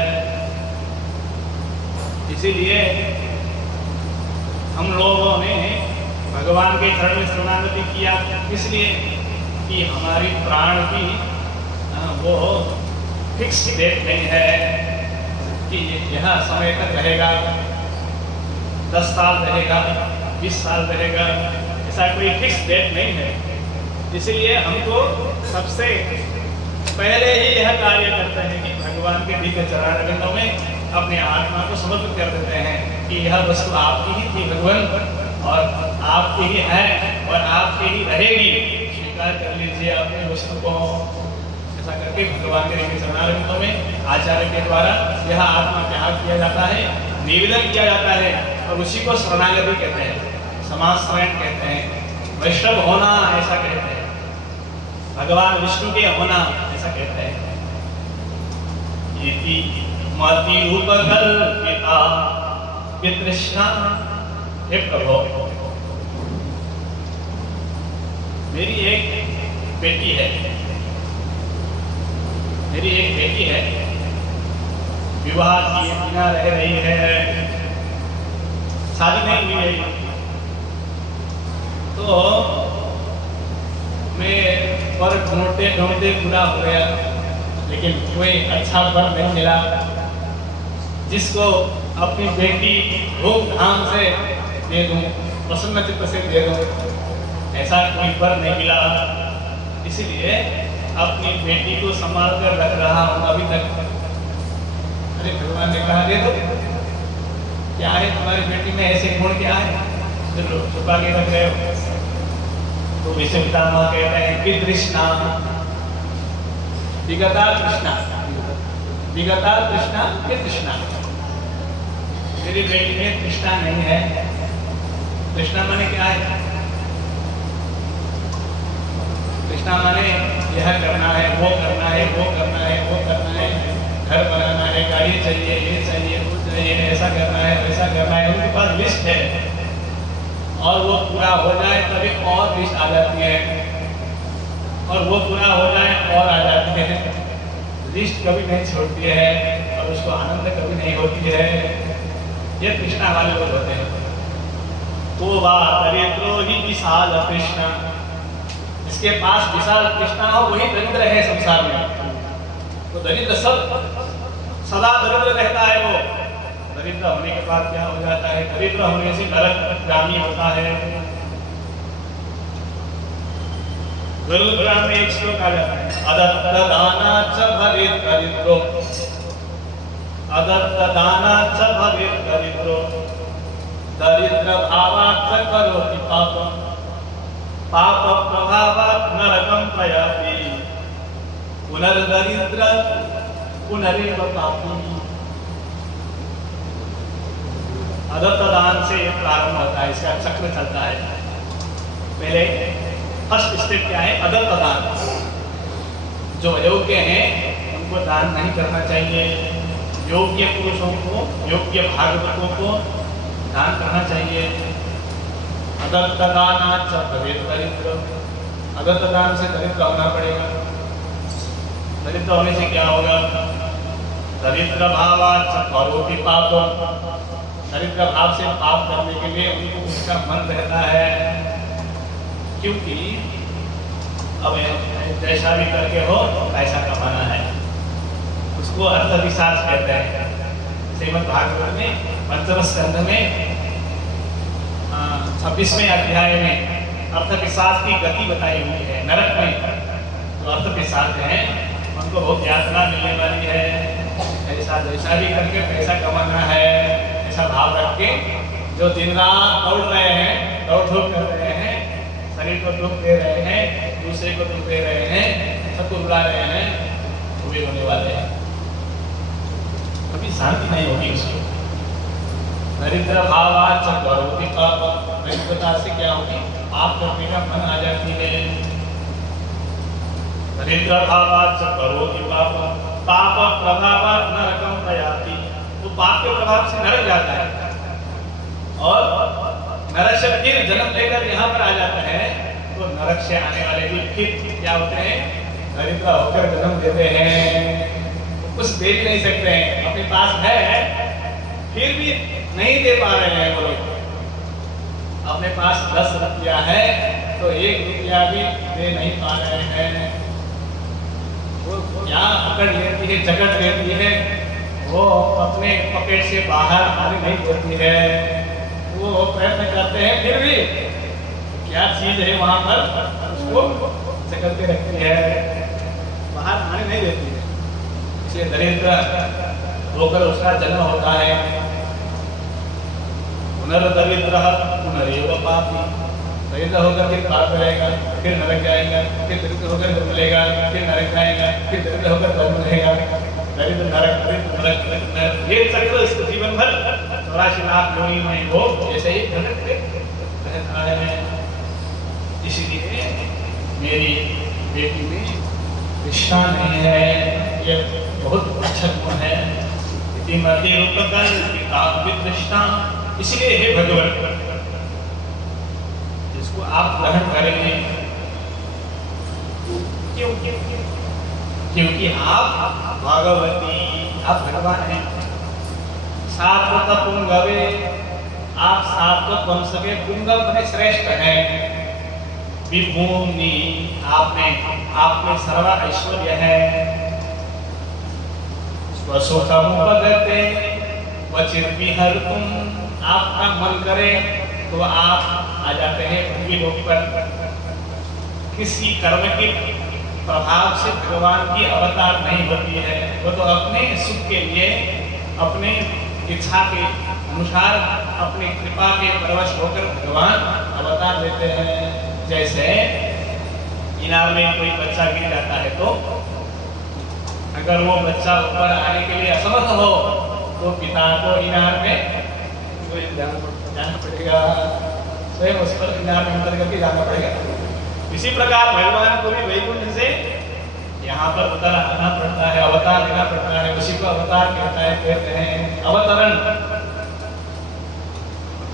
इसीलिए हम लोगों ने भगवान के चरण में शरणागति किया, इसलिए कि हमारी प्राण की वो फिक्स डेट नहीं है कि यह समय तक रहेगा, 10 साल रहेगा, 20 साल रहेगा, ऐसा कोई फिक्स डेट नहीं है। इसलिए हमको सबसे पहले ही यह कार्य करते हैं कि भगवान के दिव्य चरणारविंदों में अपने आत्मा को समर्पित कर देते हैं कि यह वस्तु आपकी ही थी भगवान और आपकी ही है और आपकी ही रहेगी, स्वीकार कर लीजिए अपनी वस्तु को। ऐसा करके भगवान के दिव्य चरणारविंदों में आचार्य के द्वारा यह आत्मा त्याग किया जाता है, निवेदन किया जाता है और उसी को शरणागति कहते हैं, समाश्रयण कहते हैं, वैष्णव होना ऐसा कहते हैं, भगवान विष्णु के होना ऐसा कहते हैं। इति मति उपकल्पिता वितृष्णा। हे प्रभु, मेरी एक बेटी है, मेरी एक बेटी है, विवाह किए बिना रह रही है, शादी नहीं हुई है, तो मैं पर ढूंढते ढूंढते पूरा हो गया, लेकिन कोई अच्छा वर नहीं मिला जिसको अपनी बेटी धूमधाम से दे दूं, प्रसन्न चित्त से दे दूं, ऐसा कोई वर नहीं मिला। इसलिए अपनी बेटी को संभाल कर रख रहा हूं अभी तक। अरे भगवान ने कहा दे दो, क्या है तुम्हारी बेटी में, ऐसे गुण क्या है जो छुपा के रख रहे हो? तो विष्णु पितामह कहते हैं कि तृष्णा, विगता तृष्णा, विगता तृष्णा के तृष्णा, मेरी बेटी में तृष्णा नहीं है। तृष्णा माने क्या है? तृष्णा माने यह करना है, वो करना है, वो करना है, वो करना है, घर बनाना है, गाड़ी चाहिए, ये चाहिए, वो चाहिए, ऐसा करना है, वैसा करना है, उनके पास लिस्ट है और वो पूरा हो जाए तभी और लिस्ट आ जाती है और वो पूरा हो जाए और आ जाती है। लिस्ट कभी नहीं छोड़ती है और उसको आनंद कभी नहीं होती है। ये कृष्णा वाले लोग होते हैं। तो वाह दरिद्रो ही विशाल कृष्णा, जिसके पास विशाल कृष्णा हो वही दरिद्र है संसार में। तो दरिद्र सब सदा दरिद्र रहता है। वो दरिद्र होने के बाद क्या हो जाता है? दरिद्र होने से नरकगामी होता है। गुरुपुराण में एक श्लोक आ जाता है, अदत्त दाना च भवेत् दरिद्रो, अदत्त दाना च भवेत् दरिद्रो, दरिद्र भावात् च करोति पापं, पाप प्रभावात् नरकं प्रयाति, पुनर्दरिद्र पुनरेव पापी। अदत्त दान से प्रारंभ होता है, इसका चक्र चलता है। पहले फर्स्ट स्टेप क्या है? अदत्त दान। जो अयोग्य हैं उनको दान नहीं करना चाहिए, योग्य पुरुषों को, योग्य भागवतों को दान करना चाहिए। अदत्त दानात् च भवेत् दरिद्र, अदत्त दान से दरिद्र होना पड़ेगा। दरिद्र होने से क्या होगा? दरिद्र भावात् च करोति पापं, दरिद्र भाव से पाप करने के लिए उनको उसका मन रहता है, क्योंकि अब जैसा भी करके हो पैसा कमाना है। उसको अर्थविशास्त्र कहते हैं। श्रीमद् भागवत में पंचम स्कंध में 26वें अध्याय में अर्थविशास्त्र की गति बताई हुई है। नरक में तो अर्थविशास्त्र हैं, उनको बहुत यातना मिलने वाली है। ऐसा जैसा भी करके पैसा कमाना है, ऐसा भाव रख के जो दिन रात दौड़ रहे हैं, दौड़ धूप कर रहे हैं, शरीर को दुख दे रहे हैं, दूसरे को दुख दे रहे हैं, सबको रुला रहे हैं, वो भी होने वाले हैं। कभी शांति नहीं होगी उसको। दरिद्र भावात् च करोति पापं, दरिद्रता से क्या होगी? पाप करने का मन आ जाती है। दरिद्र भावात् च करोति पापं, पाप प्रभावात् नरकं प्रयाति, वो पाप के प्रभाव से नरक जाता है और नरक से फिर जन्म लेकर यहाँ पर आ जाता है। तो नरक से आने वाले भी फिर क्या होते हैं? दरिद्र होकर जन्म देते हैं। कुछ दे भी नहीं सकते हैं, अपने पास है फिर भी नहीं दे पा रहे हैं वो लोग। अपने पास 10 रुपया है तो 1 रुपया भी दे नहीं पा रहे हैं। वो क्या पकड़ लेती है, जकड़ लेती है, वो अपने पॉकेट से बाहर आने नहीं देती है। वो प्रयत्न करते हैं, फिर भी क्या चीज है वहां पर उसको जकड़ के रखती है, बाहर आने नहीं देती है। इसलिए दरिद्र होकर उसका जन्म होता है। पुनर्दरिद्र पुनरेव पापी, दरिद्र होकर फिर पाप करेगा, फिर नरक जाएगा, फिर दरिद्र होकर धर्म मिलेगा, फिर नरक जाएगा, फिर दरिद्र होकर धर्म मिलेगा, दरिद्र नरक, दरिद्र नरक, दरिद्र नरक, ये चक्र इसको जीवन भर 84 लाख योनि में वो ऐसे ही भटकते रहता है। इसलिए मेरी बेटी में रिश्ता नहीं है, ये बहुत अच्छा गुण है। इति मति रूपकल पिता विदृष्टा, इसलिए हे भगवान इसको आप ग्रहण करेंगे। क्योंकि आप भगवती, आप भगवान हैं। सात्वत पुंगवे, आप सात्वत वंश के पुंगव में श्रेष्ठ हैं। विभूमि, आप में सर्व ऐश्वर्य है। स्वसुखमुपगते क्वचित् विहर्तुं, आपका मन करे तो आप आ जाते हैं पृथ्वी लोक पर। किसी कर्म के प्रभाव से भगवान की अवतार नहीं होती है, वो तो अपने सुख के लिए, अपने इच्छा के अनुसार, अपनी कृपा के परवश होकर भगवान अवतार लेते हैं। जैसे इनार में कोई बच्चा गिर जाता है तो अगर वो बच्चा ऊपर आने के लिए असमर्थ हो तो पिता को इनार में जाना पड़ेगा, स्वयं उस पर इनार में उतर करके जाना पड़ेगा। इसी प्रकार भगवान को भी वैकुंठ से यहाँ पर उतर आना पड़ता है, अवतार लेना पड़ता है। उसी को अवतार कहते हैं अवतरण।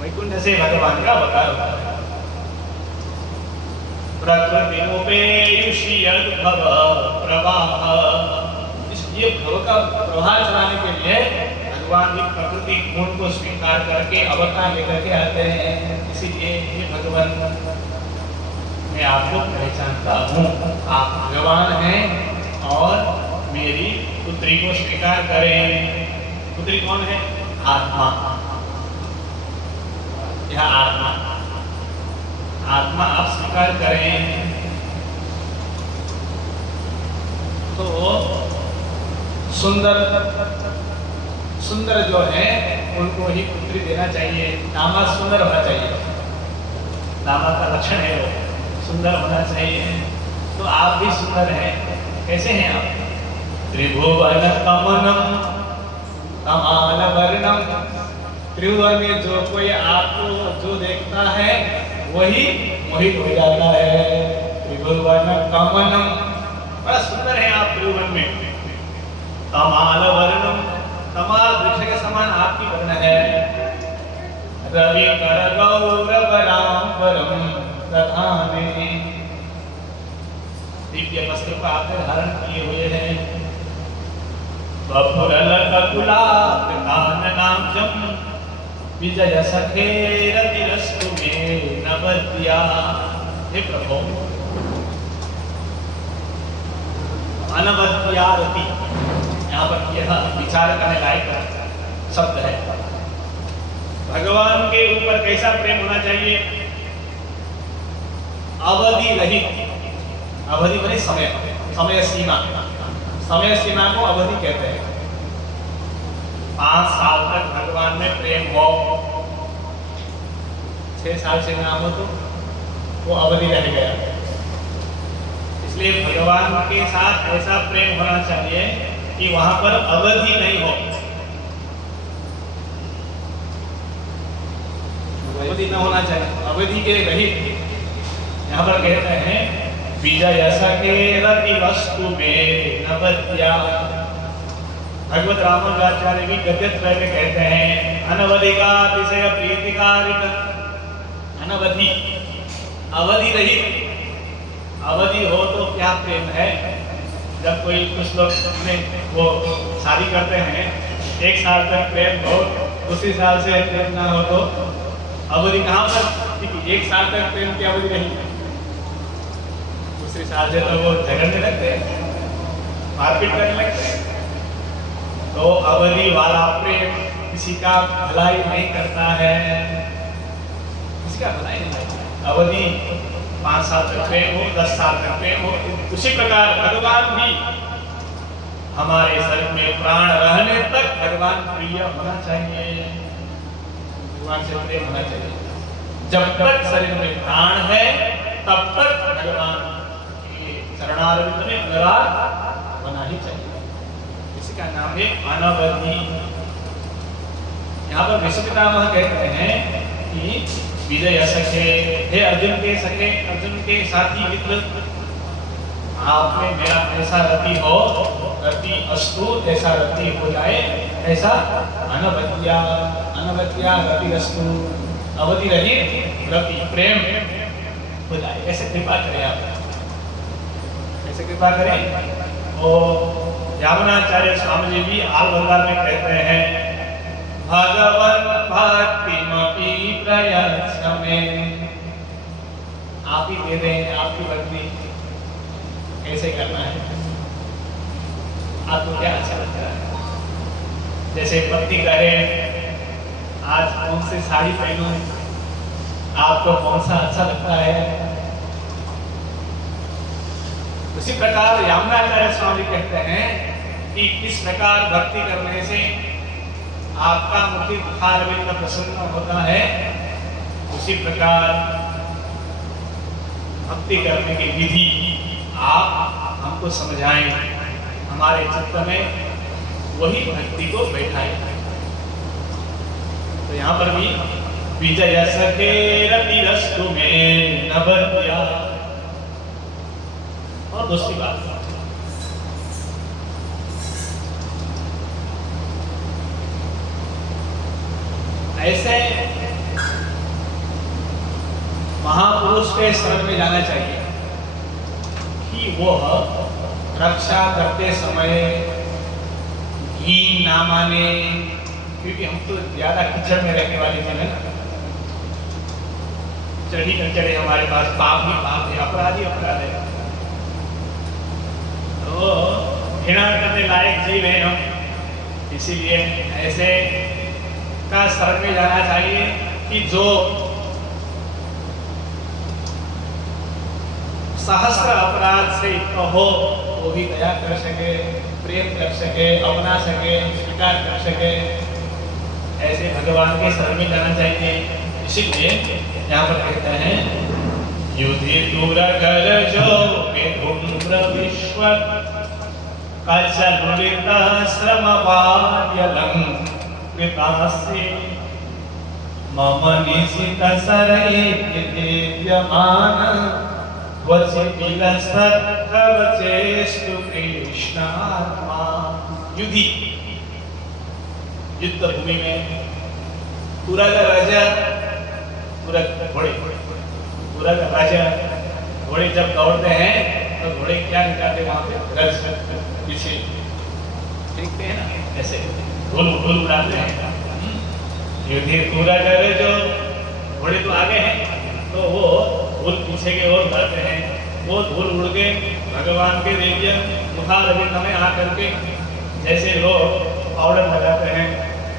वैकुंठ से भगवान का अवतार होता है। प्रकृति भव प्रवाह, इसलिए भव का प्रवाह चलाने के लिए भगवान भी प्रकृति गुण को स्वीकार करके अवतार लेकर के आते हैं। इसीलिए ये भगवान मैं आपको पहचानता हूँ, आप भगवान हैं और मेरी पुत्री को स्वीकार करें। पुत्री कौन है? आत्मा। यह आत्मा, आत्मा आप स्वीकार करें। तो सुंदर सुंदर जो है उनको ही पुत्री देना चाहिए। दामाद सुंदर होना चाहिए, दामाद का लक्षण है वो सुंदर होना चाहिए। तो आप भी सुंदर हैं। कैसे हैं आप? त्रिभुवन कमनम कमाल वर्णम, त्रिभुवन में जो कोई आपको जो देखता है वही मोहित हो जाता है। त्रिभुवन कमनम, बड़ा सुंदर है आप त्रिभुवन में। कमाल वर्णम, कमाल वृक्ष के समान आपकी वर्ण है। रवि कर गौरव राम परम प्रधाने, दिव्य वस्त्र को आपने धारण किए हुए हैं। बपुरल ककुलाभ काननांजम विजय सखे रतिरस्तु में नवद्या। हे प्रभु, अनवद्या रति, यहाँ पर यह विचार करने लायक शब्द है। भगवान के ऊपर कैसा प्रेम होना चाहिए? अवधि रहित, अवधि माने समय, समय सीमा, समय सीमा को अवधि कहते हैं। 5 साल तक भगवान में प्रेम हो, 6 साल से ना हो तो वो अवधि रह गया। इसलिए भगवान के साथ ऐसा प्रेम होना चाहिए कि वहां पर अवधि नहीं हो, अवधि न होना चाहिए, अवधि के रहित। यहाँ पर कहते हैं विजय सखे रति वस्तु में नवद्या। भगवत रामानुजाचार्य भी गद्यत्रय में कहते हैं अनवधि का अतिशय प्रीतिकारिक, अनवधि, अवधि रहित। अवधि हो तो क्या प्रेम है। जब कोई कुछ लोग अपने वो शादी करते हैं, 1 साल तक प्रेम हो, उसी साल से प्रेम ना हो तो अवधि कहाँ पर? क्योंकि 1 साल तक प्रेम की अवधि नहीं, दूसरे साल से तो वो झगड़ने लगते हैं, मारपीट करने लगते हैं। तो अवधि वाला प्रेम किसी का भलाई नहीं करता है, किसी का भलाई नहीं करता। अवधि 5 साल तक प्रेम हो, 10 साल तक प्रेम हो। उसी प्रकार भगवान भी हमारे शरीर में प्राण रहने तक भगवान प्रिय होना चाहिए, भगवान से प्रेम होना चाहिए। जब तक शरीर में प्राण है तब तक भगवान के चरणारविंद में अनुराग होना ही चाहिए। इसका नाम है अनवधि। यहाँ पर विष्णु पितामह कहते हैं कि विजय सखे, हे अर्जुन के सखे, अर्जुन के साथी मित्र, आप में मेरा ऐसा रति हो, रति अस्तु, ऐसा रति हो जाए, ऐसा अनवद्या, अनवद्या रति अस्तु, अवधि रहित रति प्रेम हो जाए, ऐसे कृपा करें आप, ऐसे कृपा करें। और यामुनाचार्य स्वामी जी भी आल बंगाल में कहते हैं, भगवन् भक्तिमपि प्रयच्छमे, आप ही दे दें आपकी भक्ति, कैसे करना है, आपको क्या अच्छा लगता है। जैसे पति कहे आज कौन सी साड़ी पहनूं, आपको कौन सा अच्छा लगता है। उसी प्रकार यामुनाचार्य स्वामी कहते हैं कि किस प्रकार भक्ति करने से आपका मुखी मुखारविंद प्रसन्न होता है, उसी प्रकार भक्ति करने की विधि आप हमको समझाएं, हमारे चित्त में वही भक्ति को बैठाएं। तो यहाँ पर भी विजय सखे रति रस्तु में नवद्या। और दूसरी बात, ऐसे महापुरुष के शरण में जाना चाहिए कि वो रक्षा करते समय हीन ना माने, क्योंकि हम तो ज्यादा कीचड़ में रहने वाले थे ना, चढ़ी कचड़े हमारे पास, पाप ही पाप है, अपराधी अपराध है, तो घृणा करने लायक जीव है हम। इसीलिए ऐसे का शरण में जाना चाहिए कि जो सहस्त्र अपराध से हो वो भी दया कर सके, प्रेम कर सके, अपना सके, स्वीकार कर सके, ऐसे भगवान के शरण में जाना चाहिए। इसीलिए यहाँ पर कहते हैं युधि दूर कर जो विधुम्र विश्व कचलुलिता श्रम बाल्यलं कृतास्य मम निशित सरये दिव्यमान वचेस्तु कृष्णात्मा। युधि, युद्ध भूमि में पूरा का राजा, पूरा घोड़े, पूरा का राजा घोड़े जब दौड़ते हैं तो घोड़े क्या निकालते वहां पे, रज पीछे देखते हैं ना, ऐसे ढोल ढोल उड़ाते हैं। युद्धि पूरा करे जो घोड़े तो आगे हैं तो वो धूल पीछे के ओर बढ़ते हैं, वो धूल उड़ के भगवान के दिव्य मुखारविंद में आकर के जैसे लोग पाउडर लगाते हैं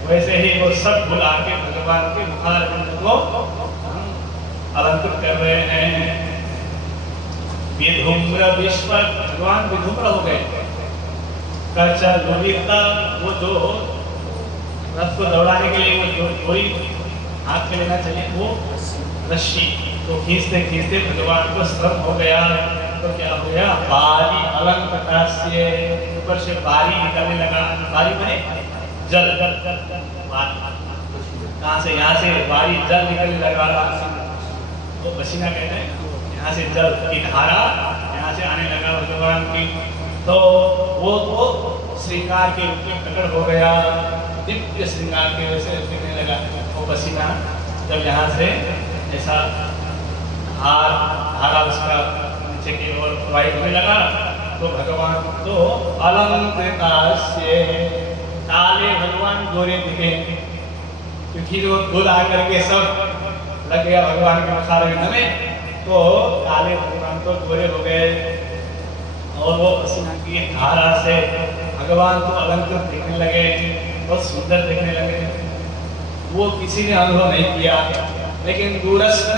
वैसे ही वो सब धूल आके भगवान के मुखारविंद को अलंकृत कर रहे हैं। विधुम्र विश्व, भगवान विधुम्र हो गए। कचलुलिता, वो जो रथ को दौड़ाने के लिए वो जो कोई हाथ में लेना चाहिए वो रस्सी, तो खींचते खींचते भगवान को श्रम हो गया, तो क्या हो गया, बारी अलंकृतास्य, ऊपर से बारी निकलने लगा। बारी बने जल, कहाँ से, यहाँ से बारी जल निकलने लगा, तो पसीना कहते हैं, यहाँ से जल की धारा यहाँ से आने लगा भगवान की, तो वो श्रृंगार के रूप में प्रकट हो गया, दिव्य श्रृंगार के वैसे दिखने लगा। वो पसीना जब यहाँ से ऐसा धारा उसका नीचे की ओर प्रवाहित होने लगा, तो भगवान तो अलंकृतास्य, काले भगवान गोरे दिखे, क्योंकि जो धूल आकर के सब लग गया भगवान के मुखारविंद में, तो काले भगवान तो गोरे हो गए। और वो पसीना की धारा से भगवान तो अलंकृत दिखने लगे, बहुत सुंदर दिखने लगे। वो किसी ने अनुभव नहीं किया, लेकिन दूरस्थ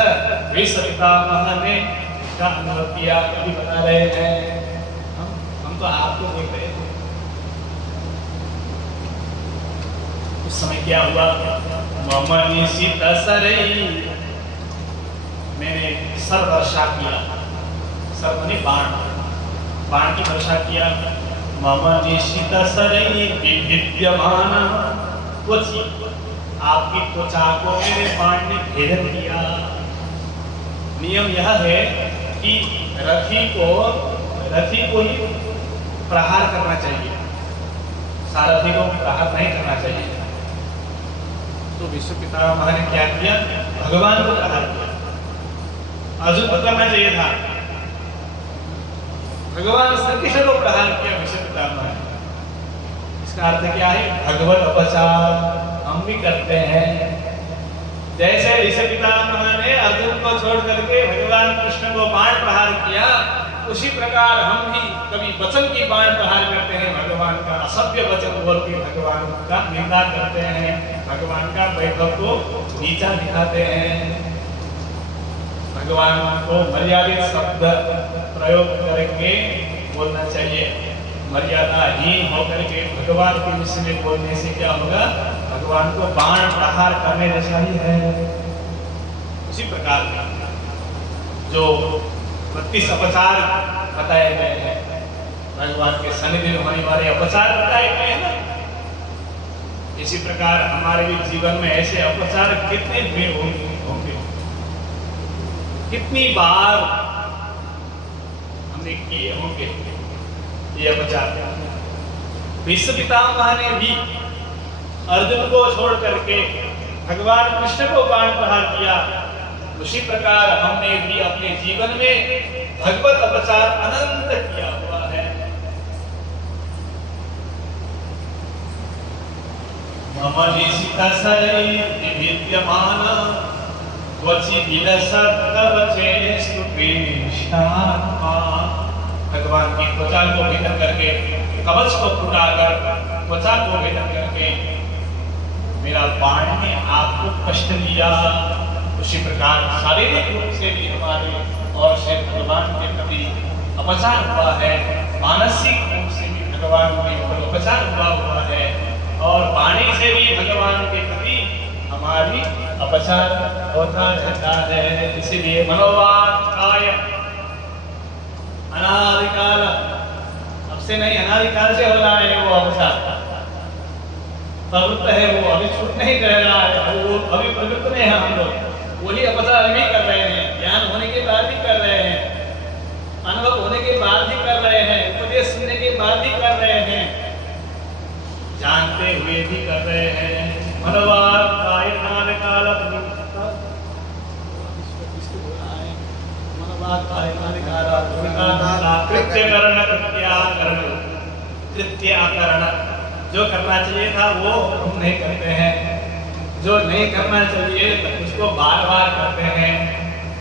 विष्णु पितामह ने इसका अनुभव किया। अभी बता रहे हैं हम तो आपको देख रहे थे, उस समय क्या हुआ, ममनी सीता सरई, मैंने सर वर्षा किया, सर माने बाण, बाण की वर्षा किया। ममनी सीता सरई विद्यमान त्वची, आपकी त्वचा को मेरे बाण ने भेदन किया। नियम यह है कि रथी को ही प्रहार करना चाहिए, सारथी को प्रहार नहीं करना चाहिए। तो विश्व पितामह ने क्या किया, भगवान को प्रहार किया। अर्जुन को करना चाहिए था, भगवान श्री कृष्ण को प्रहार किया विश्व पितामह ने। इसका अर्थ क्या है, भगवत अपचार हम भी करते हैं। जैसे विश्व पितामह ने अर्जुन को छोड़ करके भगवान कृष्ण को बाण प्रहार किया, उसी प्रकार हम भी कभी वचन की बाण प्रहार करते हैं, भगवान का असभ्य वचन बोल के भगवान का निंदा करते हैं, भगवान का वैभव को नीचा दिखाते हैं। भगवान को मर्यादित शब्द प्रयोग करके बोलना चाहिए। मर्यादाहीन होकर के भगवान के विषय में बोलने से क्या होगा, भगवान को बाण प्रहार करने जैसा ही है। उसी प्रकार जो 32 अपचार बताए गए हैं, भगवान के सन्निधि में होने वाले अपचार बताए गए हैं ना, इसी प्रकार हमारे भी जीवन में ऐसे अपचार कितने भी होंगे, कितनी बार हमने किए होंगे ये अपचार। विश्व पितामह ने भी अर्जुन को छोड़ करके भगवान कृष्ण को बाण प्रहार किया, उसी प्रकार हमने भी अपने जीवन में भगवत अपचार अनंत किया हुआ है। मम निशिता सरई विद्यमान त्वचि विलसत् कवचेषु कृष्णात्मा, भगवान की त्वचा को भेदन करके, कवच को फुटाकर त्वचा को भेदन करके मेरा बाण ने आपको कष्ट दिया। उसी प्रकार शारीरिक रूप से भी हमारे और से भगवान के प्रति अपचार हुआ है, मानसिक रूप से भी भगवान के ऊपर अपचार हुआ है, और वाणी से भी भगवान के प्रति हमारी अपचार होता रहता है। इसीलिए मनोवाक्काय अनादिकाल, अब से नहीं अनादिकाल से हो रहा है वो अपचार, प्रवृत्त है वो, अभी छूट नहीं कर रहा है वो, अभी प्रवृत्त में है हम लोग, वही अपचार भी कर रहे हैं, ज्ञान होने के बाद भी कर रहे हैं, अनुभव होने के बाद भी कर रहे हैं, उपदेश सुनने के बाद भी कर रहे हैं, जानते हुए भी कर रहे हैं। मनोवाक्काय अनादिकाल कृत्याकरण, जो करना चाहिए था वो हम नहीं करते हैं, जो नहीं करना चाहिए उसको बार बार करते हैं।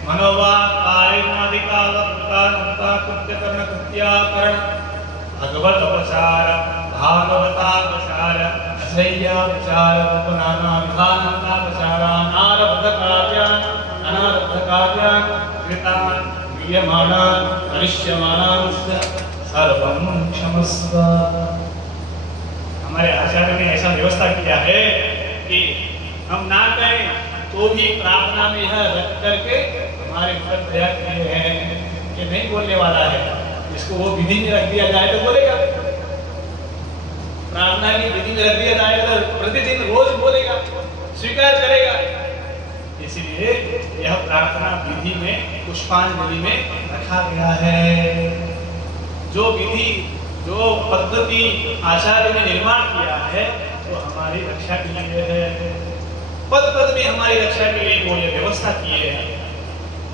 मनोवाक्काय अनादिकाल कृत्याकरण, भगवत अपचार, भागवतापचार, असह्यापचार, उपनाना विधानापचार, अनारब्ध कार्यान् कृतान् क्रियमाणान् करिष्यमाणान् सर्वं क्षमस्व। हमारे आचार्य ने ऐसा व्यवस्था किया है कि हम ना कहें तो भी प्रार्थना में यह रख करके हमारे ऊपर दया किए हैं कि नहीं बोलने वाला है, इसको वो विधि में रख दिया जाए तो बोलेगा, प्रार्थना की विधि में रख दिया जाए तो प्रतिदिन रोज बोलेगा, स्वीकार करेगा। इसलिए यह प्रार्थना विधि में पुष्पांजलि में रखा गया है। जो विधि जो पद्धति आचार्य ने निर्माण किया है वो हमारी रक्षा के लिए है, पद पद में हमारी रक्षा के लिए वो ये व्यवस्था किए हैं,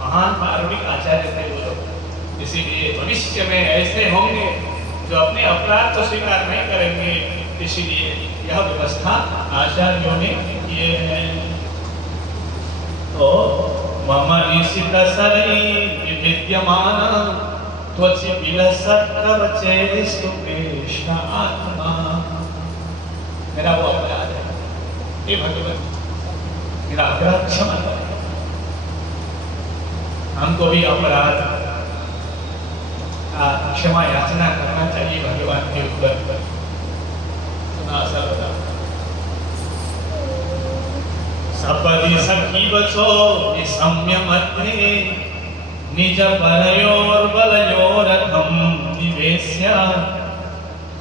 महान धार्मिक आचार्य थे वो लोग। इसीलिए भविष्य में ऐसे होंगे जो अपने अपराध को स्वीकार नहीं करेंगे, इसीलिए यह व्यवस्था आचार्यों ने किए हैं। तो मम निशित सरई विद्यमान त्वचि विलसत् कवचेषु कृष्णात्मा, मेरा वो अपराध है, हे भगवान मेरा अपराध क्षमा करें। हमको भी अपराध का क्षमा याचना करना चाहिए भगवान के ऊपर सदा सर्वदा। सपदि सखी बचो निसम्य मध्ये निज बलयोरबलयोरथं निवेश्य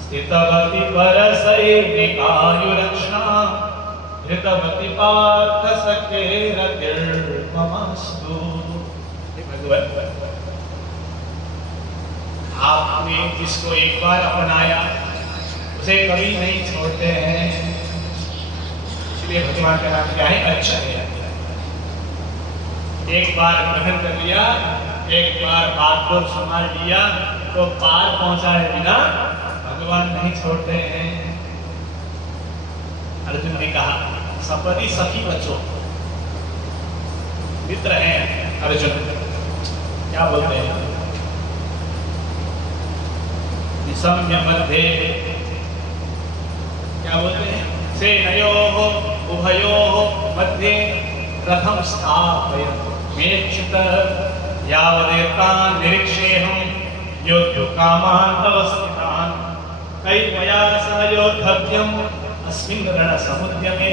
स्थितवती परसैनिकायुरक्षा धृतवती पार्थ सखेरतिर्ममस्तु। आपने जिसको एक बार अपनाया उसे कभी नहीं छोड़ते हैं, इसलिए भगवान का नाम क्या है? अच्छा है। एक बार ग्रहण कर लिया, एक बार बात को संभाल लिया तो पार पहुंचाए बिना भगवान नहीं छोड़ते हैं। अर्जुन ने कहा सपदि सखी बचो, मित्र हैं अर्जुन, क्या बोलते हैं? निसम्य मध्ये, क्या बोलते हैं? सेनयोः उभयोः मध्ये रथं स्थापयन्तु मेच्युत यावदेतान् निरीक्षेऽहं योद्धुकामान् तव स्थितान् कैर्मया सह योद्धव्यम् अस्मिन् रणसमुद्यमे।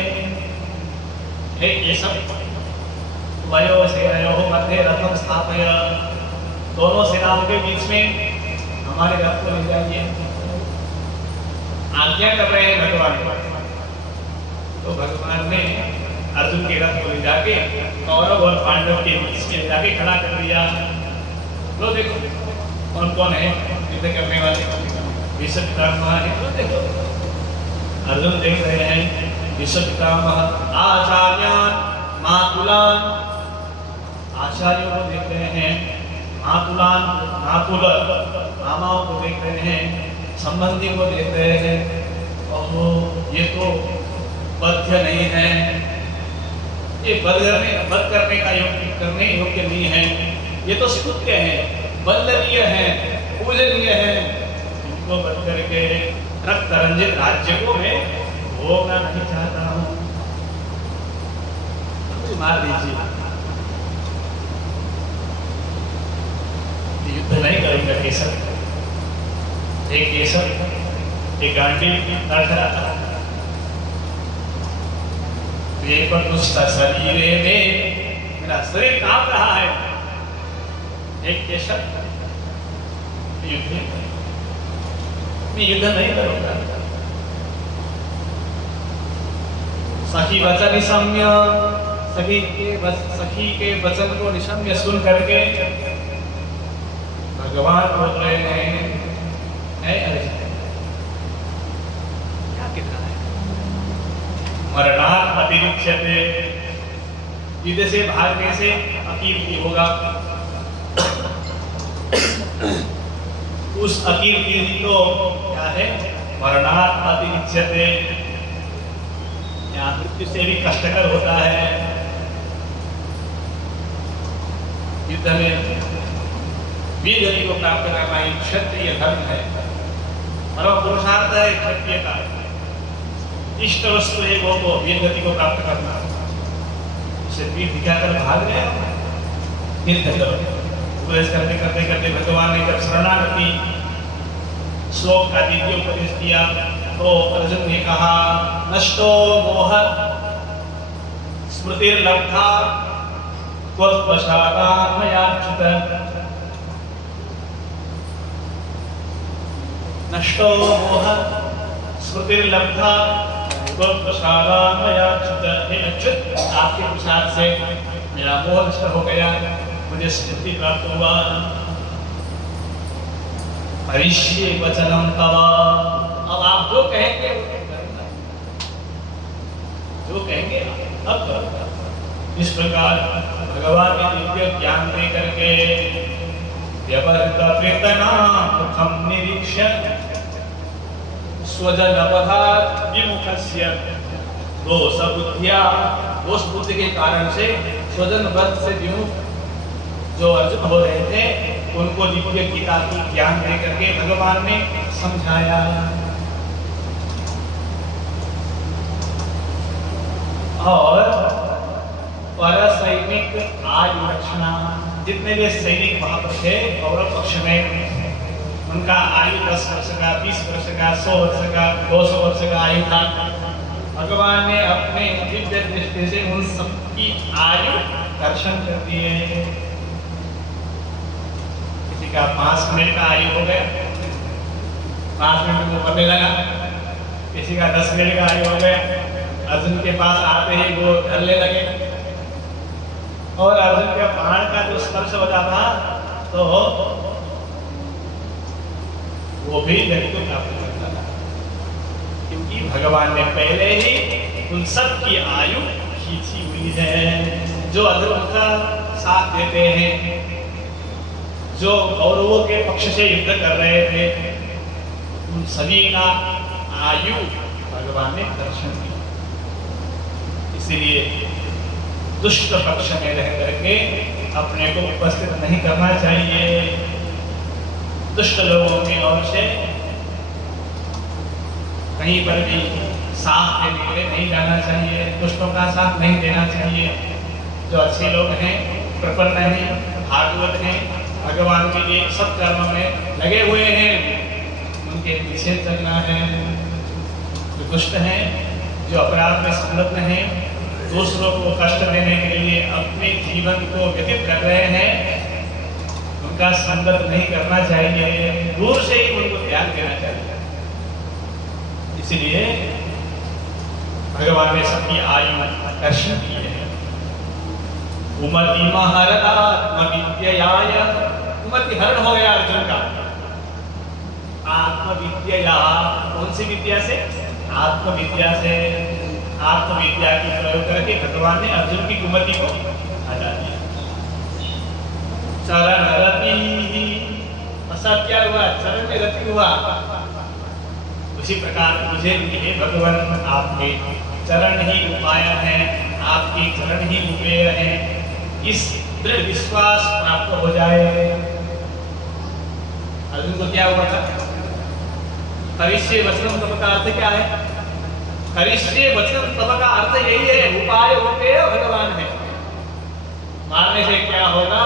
हे केशव, उभयोः सेनयोः मध्ये रथं स्थापय, दोनों सेनाओं के बीच में हमारे रथ को ले जाइए। आज्ञा कर रहे हैं भगवान। तो भगवान ने अर्जुन के रथ को ले जाके कौरव और पांडव के बीच में जाके खड़ा कर दिया। लो देखो कौन कौन है युद्ध करने वाले, भीष्म पितामह है। लो देखो अर्जुन देख रहे हैं भीष्म पितामह, आचार्यान् मातुलान्, आचार्यों को देख रहे हैं, मातुलान् मातुल मामाओं को देख रहे हैं, संबंधी को देख रहे हैं। ओहो ये तो बद्ध नहीं है, ये बद करने का करने योग्य नहीं है, ये तो स्तुत्य है, वंदनीय है, पूजनीय है। इनको बद करके रक्त रंजित राज्य को मैं भोगना नहीं चाहता हूँ, मार दीजिए। युद्ध नहीं करेंगे केसर, एक केसर एक गांडी लड़खड़ाता, ये पर दुष्ट शरीरे में मेरा शरीर कांप रहा है। एक केसर मैं युद्ध नहीं करूंगा। सखी वचन निशम्य, सखी के वचन को निशम्य सुन करके भगवान बोल रहे हैं क्या कहना है? मरणात् अतिरिच्यते, युद्ध से भागने से अकीर्ति होगा। उस अकीर्ति तो क्या है? मरणात् अतिरिच्यते, यहाँ मृत्यु से भी कष्टकर होता है। युद्ध में वीर गति को प्राप्त करना ही क्षत्रिय धर्म है, परम पुरुषार्थ है क्षत्रिय का। इष्ट वस्तु है वो वीर गति को प्राप्त करना। उसे पीठ दिखाकर भाग गए, उपदेश करते करते करते भगवान ने जब शरणागति श्लोक का द्वितीय उपदेश दिया तो अर्जुन ने कहा नष्टो मोह स्मृतिर्लब्धा त्वत्पश्चात् मयाच्युत। नष्टो मोह स्मृतिर्लब्धा त्वत्पश्चात् मयाच्युत। हे अच्युत, आपके प्रसाद से मेरा मोह नष्ट हो गया, मुझे स्मृति प्राप्त हुआ। हरिष्ये वचनं तव, अब आप जो कहेंगे जो कहेंगे अब करूंगा। इस प्रकार भगवान ने दिव्य ज्ञान दे करके व्यवहृत प्रेतना मुखम निरीक्ष्य स्वजन अपघात विमुखस्य दोष बुद्धि के कारण से स्वजन वध से विमुख जो अर्जुन हो रहे थे उनको दिव्य गीता की ज्ञान दे करके भगवान ने समझाया। और पर सैनिक आयु रक्षणा, जितने भी सैनिक वहां पर थे कौरव पक्ष में, उनका आयु 10 वर्ष का, 20 वर्ष का, 100 वर्ष का, 200 वर्ष का आयु था। भगवान ने अपने दिव्य दृष्टि से उन सबकी आयु दर्शन कर दिए। किसी का 5 मिनट का आयु हो गया, 5 मिनट में मरने लगा। किसी का 10 मिनट का आयु हो गया, अर्जुन के पास आते ही वो ढलने लगे। और अर्जुन के बाण का जो स्पर्श होता था तो वो भी गति को प्राप्त करता था, क्योंकि भगवान ने पहले ही उन सब की आयु खींची हुई है। जो अधर्म का साथ देते हैं, जो कौरवों के पक्ष से युद्ध कर रहे थे, उन सभी का आयु भगवान ने दर्शन दिया। इसीलिए दुष्ट पक्ष में रह करके अपने को उपस्थित नहीं करना चाहिए। दुष्ट लोगों की ओर से कहीं पर भी साथ देने के लिए नहीं जाना चाहिए, दुष्टों का साथ नहीं देना चाहिए। जो अच्छे लोग हैं, प्रपन्न हैं, भागवत हैं, भगवान के लिए सब कर्म में लगे हुए हैं, उनके पीछे चलना है। जो दुष्ट हैं, जो अपराध में संलग्न हैं, दूसरों को कष्ट देने के लिए अपने जीवन को व्यतीत कर रहे हैं, उनका संगत नहीं करना चाहिए, दूर से ही उनको त्याग देना चाहिए। इसलिए भगवान ने सबकी आयु दर्शन की है। उमति महरणात्मविद्ययाय, उमति हरण हो गया अर्जुन का। आत्मविद्या, कौन सी विद्या से? आत्मविद्या से। आत्मविद्या की प्रयोग करके भगवान ने अर्जुन की कुमति को हटा दिया। चरण रति, असा क्या हुआ? चरण में रति हुआ। उसी प्रकार मुझे भी भगवान आपके चरण ही उपाय है, आपके चरण ही उपेय है, इस दृढ़ विश्वास प्राप्त हो जाए। अर्जुन को क्या हुआ था? करिष्ये वचनं तव का अर्थ क्या है? करिष्ये वचनं तव का अर्थ यही है, उपाय उपेय भगवान है। मारने से क्या होगा,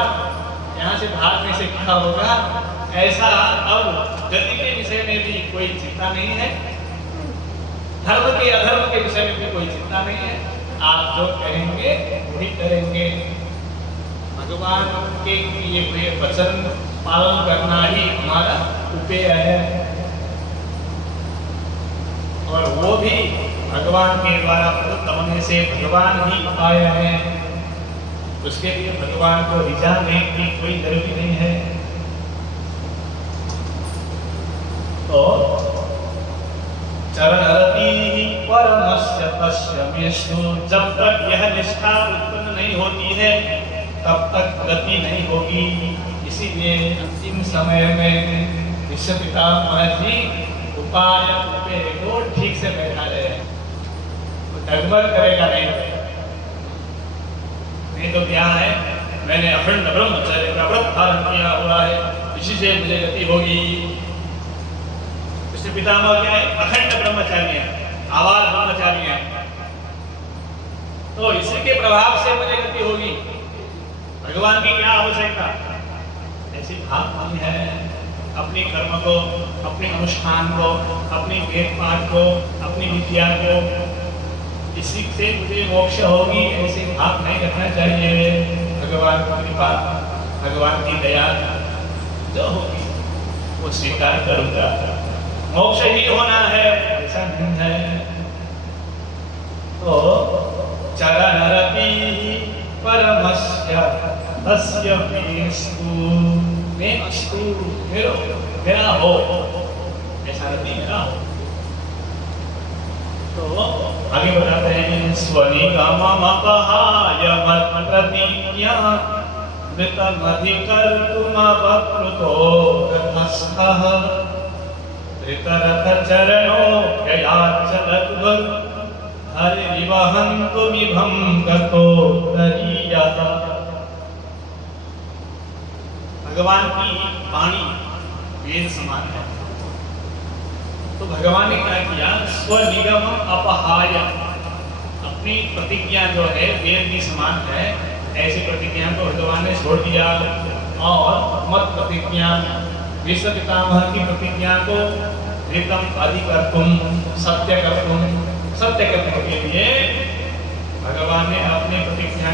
यहाँ से भागने से क्या होगा, ऐसा अब गति के विषय में भी कोई चिंता नहीं है, धर्म के अधर्म के विषय में भी कोई चिंता नहीं है। आप जो करेंगे वही करेंगे। भगवान के दिए हुए वचन पालन करना ही हमारा उपेय है, और वो भी भगवान के द्वारा प्रदत्त होने से भगवान ही उपाय है। उसके लिए भगवान को रिझाने की कोई जरूरी नहीं है। तो चरणरति परमस्य तस्य मेषु, जब तक यह निष्ठा उत्पन्न नहीं होती है तब तक गति नहीं होगी। इसीलिए अंतिम समय में विश्व पितामह जी उपाय उपेय को ठीक से बैठा रहे हैं, डगमग करेगा नहीं तो क्या है, मैंने अखंड ब्रह्मचर्य का व्रत धारण किया हुआ है, इसी से मुझे गति होगी। इससे पितामह क्या है? अखंड ब्रह्मचारी है, आवाज ब्रह्मचारी है, तो इसी के प्रभाव से मुझे गति होगी। भगवान की क्या आवश्यकता? ऐसी भाव नहीं है। अपने कर्म को, अपने अनुष्ठान को, अपनी वेद पाठ को, अपनी विद्या को, इसी से मुझे मोक्ष होगी, ऐसे भाव नहीं रखना चाहिए। भगवान की कृपा, भगवान की दया जो होगी वो स्वीकार करूंगा। मोक्ष ही होना है ऐसा नहीं है। तो चरणरति परमस्य तस्य मेस्तु, मेरा हो, ऐसा रति मेरा हो। तो आगे बताते हैं, स्वनिगममपहाय मत्प्रतिज्ञा मृतमधिकर्तुमवक्लुतो रथस्थः धृतरथचरणो ययाचलद्भुत् हरिवहन्तुमिभं गतोत्तरीयः। भगवान की वाणी वेद समान है। तो भगवान ने क्या किया? स्वनिगम अपहाय, अपनी प्रतिज्ञा जो है वेद की समान है, ऐसी प्रतिज्ञा को भगवान ने छोड़ दिया और मत प्रतिज्ञा, विश्व पितामह की प्रतिज्ञा को ऋतम अधिकर्तुम, सत्य करने के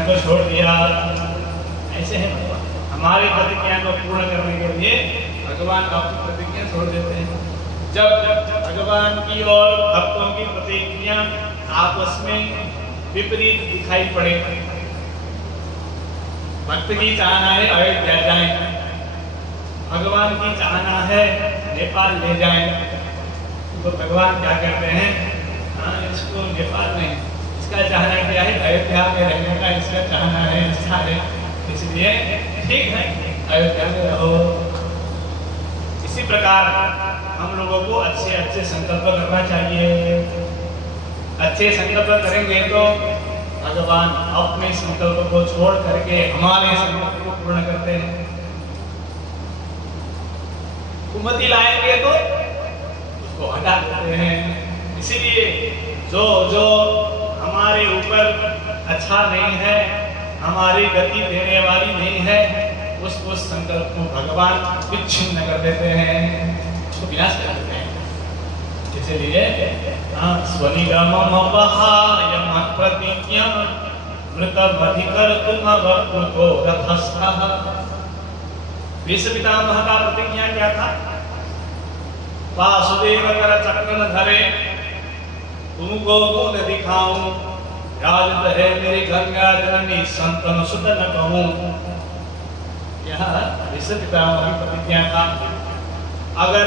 को छोड़ दिया। ऐसे है भगवान, हमारी प्रतिज्ञा को पूर्ण करने के लिए भगवान अपनी प्रतिज्ञा छोड़ देते हैं। जब भगवान की और भक्तों की प्रतिज्ञा आपस में विपरीत दिखाई पड़े, भक्त की चाहना है अयोध्या जाएं, भगवान की चाहना है नेपाल ले जाएं, तो भगवान क्या करते हैं, हाँ इसको नेपाल नहीं, इसका चाहना क्या है अयोध्या में रहने का, इसका चाहना है इच्छा है, इसलिए ठीक है अयोध्या में रहो। इसी प्रकार हम लोगों को अच्छे अच्छे संकल्प करना चाहिए। अच्छे संकल्प करेंगे तो भगवान अपने संकल्प को छोड़ करके हमारे संकल्प को पूर्ण करते हैं। कुमति लाएंगे तो उसको हटा देते हैं। इसीलिए जो जो हमारे ऊपर अच्छा नहीं है, हमारी गति देने वाली नहीं है, उस संकल्प को भगवान विच्छिन्न कर देते हैं, उसको विनाश कर देते हैं। इसलिए स्वनिगमम वहाय प्रतिज्ञा मृतमधिकर्तुम वक्तृतो रथस्थः। भीष्म पितामह का प्रतिज्ञा क्या था? वासुदेव कर चक्र न धरे, तुमको गुण दिखाऊं, राजत है मेरी गंगा जननी संतन सुत न कहूं। यह भीष्म पितामह की प्रतिज्ञा था। अगर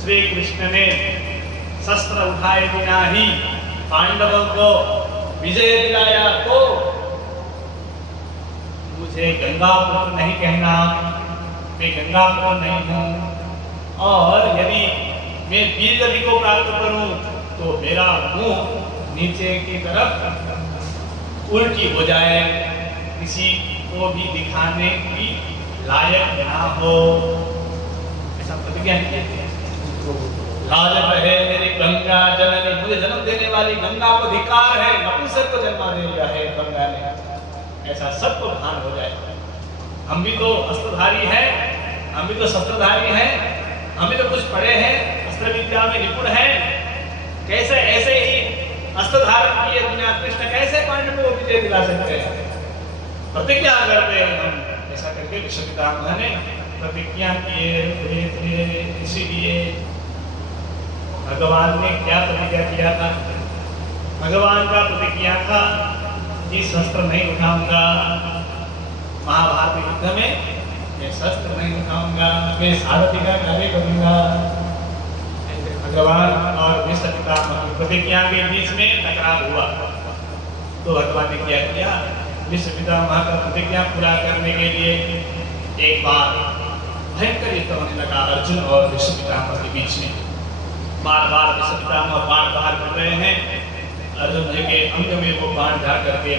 श्री कृष्ण ने शस्त्र उठाए बिना ही पांडवों को विजय दिलाया तो मुझे गंगा पुत्र नहीं कहना, मैं गंगा पुत्र नहीं हूं। और यदि मैं वीर गति को प्राप्त करूं तो मेरा मुंह नीचे की तरफ उल्टी हो जाए, किसी को भी दिखाने की लायक ना हो, ऐसा प्रतिज्ञा किया। राजत है मेरी गंगा जननी, मुझे जन्म देने वाली गंगा को धिक्कार है, नपुंसक को जन्म दे दिया है गंगा ने, ऐसा सबको भान हो जाए। हम भी तो अस्त्रधारी हैं, हम भी तो शस्त्रधारी हैं, हम भी तो कुछ पढ़े हैं, अस्त्र विद्या में निपुण हैं, कैसे ऐसे ही अस्त्र धारण किए बिना कृष्ण कैसे पांडवों को विजय दिला सकते हैं? प्रतिज्ञा करते हैं हम, ऐसा करके भीष्म पितामह ने प्रतिज्ञा किए। इसीलिए भगवान ने क्या प्रतिज्ञा किया था? भगवान का प्रतिज्ञा था कि शस्त्र नहीं उठाऊंगा, महाभारत युद्ध में मैं शस्त्र नहीं उठाऊंगा, मैं सारथी का कार्य करूंगा। भगवान और भीष्म पितामह की प्रतिज्ञा के बीच में टकराव हुआ, तो भगवान ने क्या किया? भीष्म पितामह का प्रतिज्ञा पूरा करने के लिए एक बार भयंकर युद्ध होने लगा अर्जुन और भीष्म पितामह के बीच में। बार बार भीष्म पितामह बाण प्रहार कर रहे हैं, अर्जुन जी के अंग में वो बाण जा करके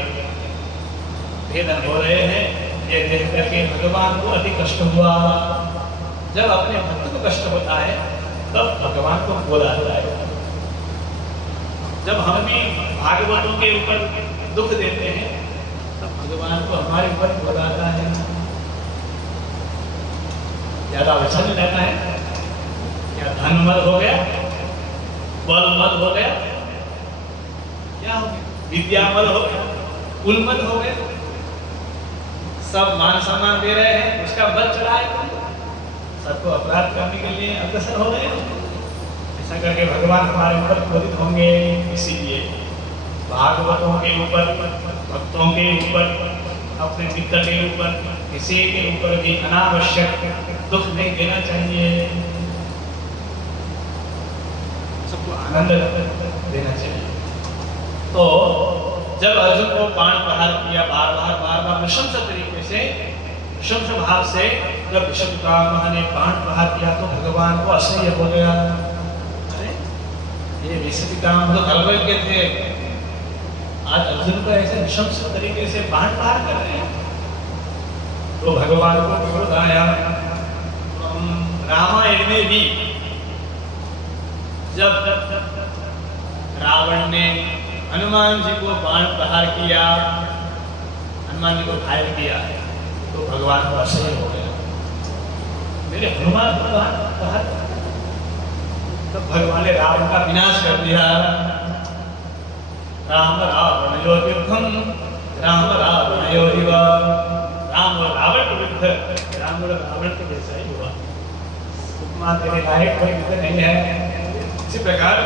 भेदन हो रहे हैं। ये देख करके भगवान को अति कष्ट हुआ। जब अपने भक्त को कष्ट होता है तब भगवान को क्रोध आता है। जब हम भी भागवतों के ऊपर दुख देते हैं तब भगवान को हमारे ऊपर क्रोध आता है। ज्यादा वचन रहता है क्या? धन मद हो गया, बल मद हो गया, क्या हो गया? विद्या मद हो गया, कुल मद हो गया, सब मान सम्मान दे रहे हैं, उसका बल चढ़ा है, सबको अपराध करने के लिए अग्रसर हो गए। ऐसा करके भगवान हमारे ऊपर क्रोधित होंगे। इसीलिए भागवतों के ऊपर, भक्तों के ऊपर, अपने मित्र के ऊपर, किसी के ऊपर भी अनावश्यक दुख नहीं देना चाहिए, सबको आनंद देना चाहिए। तो जब अर्जुन को बाण प्रहार किया बार बार नृशंस तरीके से, नृशंस भाव से जब भीष्म पितामह ने बाण प्रहार किया तो भगवान को असह्य हो गया। अरे ये भीष्म पितामह तो धर्मज्ञ थे, आज अर्जुन को ऐसे नृशंस तरीके से बाण प्रहार कर रहे हैं, तो भगवान को क्रोध आया। रामायण में भी जब रावण ने हनुमान जी को बाण प्रहार किया, हनुमान जी को घायल किया, तो भगवान को असह्य हो गया, मेरे हनुमान को प्रहार। तब भगवान ने रावण का विनाश कर दिया। राम रावण युद्धम राम हाँ तेरे लायक कोई युद्ध नहीं है। इसी प्रकार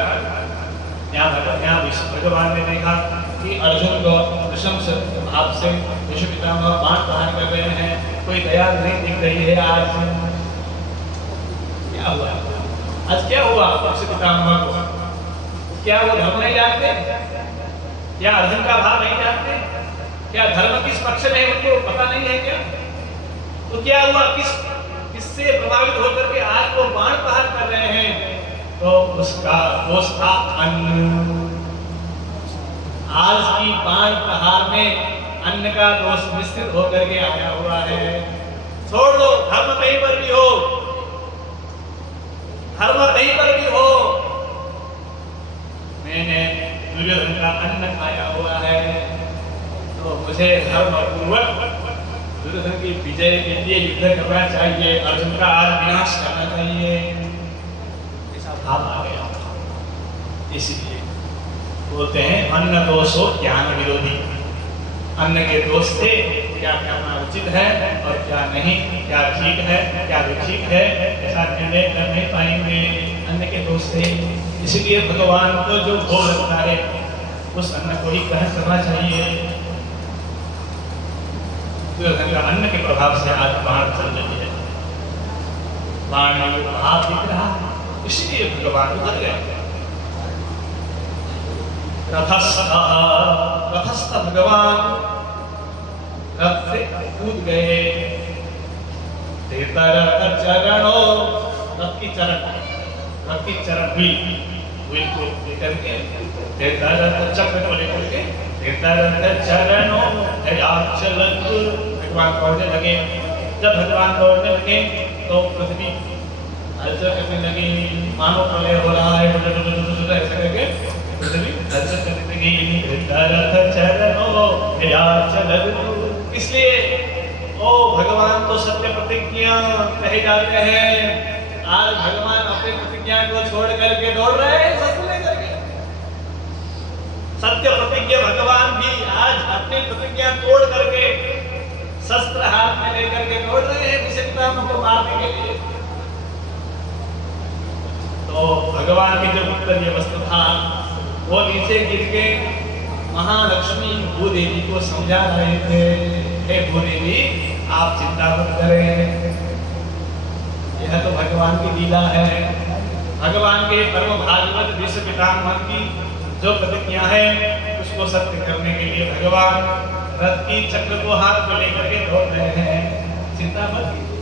यहाँ विष्णु भगवान ने देखा कि अर्जुन को प्रशंस भाव से विष्णु पितामह बाण प्रहार कर रहे हैं, कोई दया नहीं दिख रही है। आज क्या हुआ? आज क्या हुआ विष्णु पितामह को? क्या वो धर्म नहीं जानते? क्या अर्जुन का भाव नहीं जानते? क्या धर्म किस पक्ष में है उनको पता नहीं है क्या? तो क्या हुआ? किससे प्रभावित होकर के आज वो बाण प्रहार कर रहे हैं? तो उसका दोष था अन्न। आज की बाण प्रहार में अन्न का दोष मिश्रित होकर के आया हुआ है। छोड़ दो, धर्म कहीं पर भी हो, धर्म कहीं पर भी हो, मैंने दुर्योधन का अन्न खाया हुआ है, तो मुझे धर्म पूर्वक दुर्योधन की विजय के लिए युद्ध करना चाहिए, अर्जुन का आज विनाश करना चाहिए, ऐसा भाव आ गया। इसलिए बोलते हैं अन्न दोषो ज्ञान विरोधी। अन्न के दोष से क्या करना उचित है और क्या नहीं, क्या ठीक है क्या विचित है, ऐसा निर्णय कर नहीं पाएंगे अन्न के दोष से। इसलिए भगवान को जो भोग लगता है उस अन्न को ही ग्रहण करना चाहिए। दुर्योधन का अन्न के प्रभाव से आज बाण चल रही है, बाण में भाव दिख रहा है, इसलिए भगवान उतर गए। रथस्थ भगवान रथ से कूद गए। चरणों रथ की चरण व्हील को लेकर के चक्र को लेकर के चरणों भगवान दौड़ने लगे। जब भगवान दौड़ने लगे तो पृथ्वी हलचल करने लगी, मानो प्रलय हो रहा है, ऐसा करके पृथ्वी हलचल करने लगी। इसलिए ओ भगवान तो सत्य प्रतिज्ञा कहे जाते हैं, आज भगवान अपने प्रतिज्ञा को छोड़ करके दौड़ रहे हैं शस्त्र लेकर के। सत्य प्रतिज्ञा भगवान भी आज अपनी प्रतिज्ञा तोड़ करके शस्त्र हाथ में लेकर के दौड़ रहे हैं विष्णु पितामह को मारने के लिए। तो भगवान की जो उत्तरीय वस्त्र था वो नीचे गिर के महालक्ष्मी भूदेवी को समझा रहे थे, हे भूदेवी आप चिंता मत करें, यह तो भगवान की लीला है। भगवान के परम भागवत विष्णु पितामह की जो प्रतिज्ञा है उसको सत्य करने के लिए भगवान रथ की चक्र को हाथ में लेकर के दौड़ रहे हैं। चिंता मत कीजिए,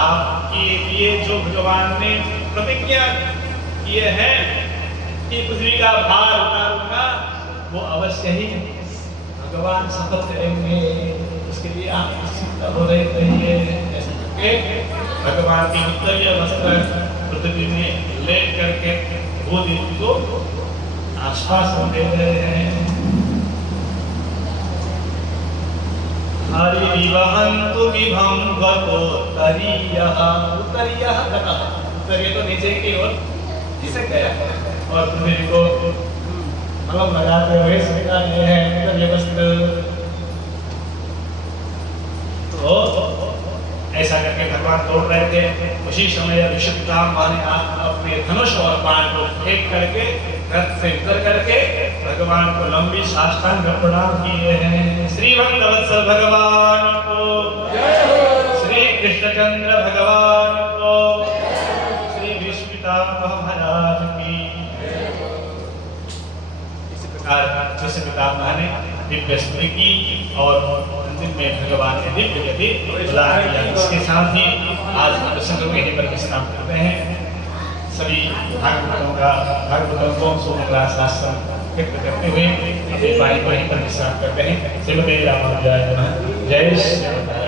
आपके लिए जो भगवान ने प्रतिज्ञा किए हैं कि पृथ्वी का भार उतारूंगा, वो अवश्य ही भगवान शपथ करेंगे, उसके लिए आप चिंता हो रहे रहिए। ऐसे करके भगवान की उत्तरीय वस्त्र पृथ्वी में ले करके भूदेवी को आश्वासन दे रहे हैं। हरि विवहन्तु विभं गतो तरीयः, उत्तरीयः गतः, उत्तरीय तो नीचे की ओर खिसक गया और पृथ्वी को मलम लगाते हुए सीधा गए हैं उत्तरीय वस्त्र। तो ऐसा करके भगवान दौड़ रहे थे। उसी समय विष्णु पितामह ने अपने धनुष और बाण को फेंक करके रथ से उतर करके भगवान को लंबी साष्टांग प्रणाम किए हैं। श्री भक्तवत्सल भगवान को जय हो, श्री कृष्णचंद्र भगवान को, श्री विष्णु पितामह महाराज की। इस प्रकार विष्णु पितामह ने दिव्य स्तुति की और अंतिम में भगवान ने दिव्य गति प्रदान किया। इसके साथ ही आज प्रसंग में यहीं पर विश्राम करते हैं। सभी भागवतों को सोमंगलाशासन व्यक्त करते हुए अपने वाणी को यहीं पर विश्राम करते हैं। श्रीमते रामानुजाय नमः। जय श्री राम।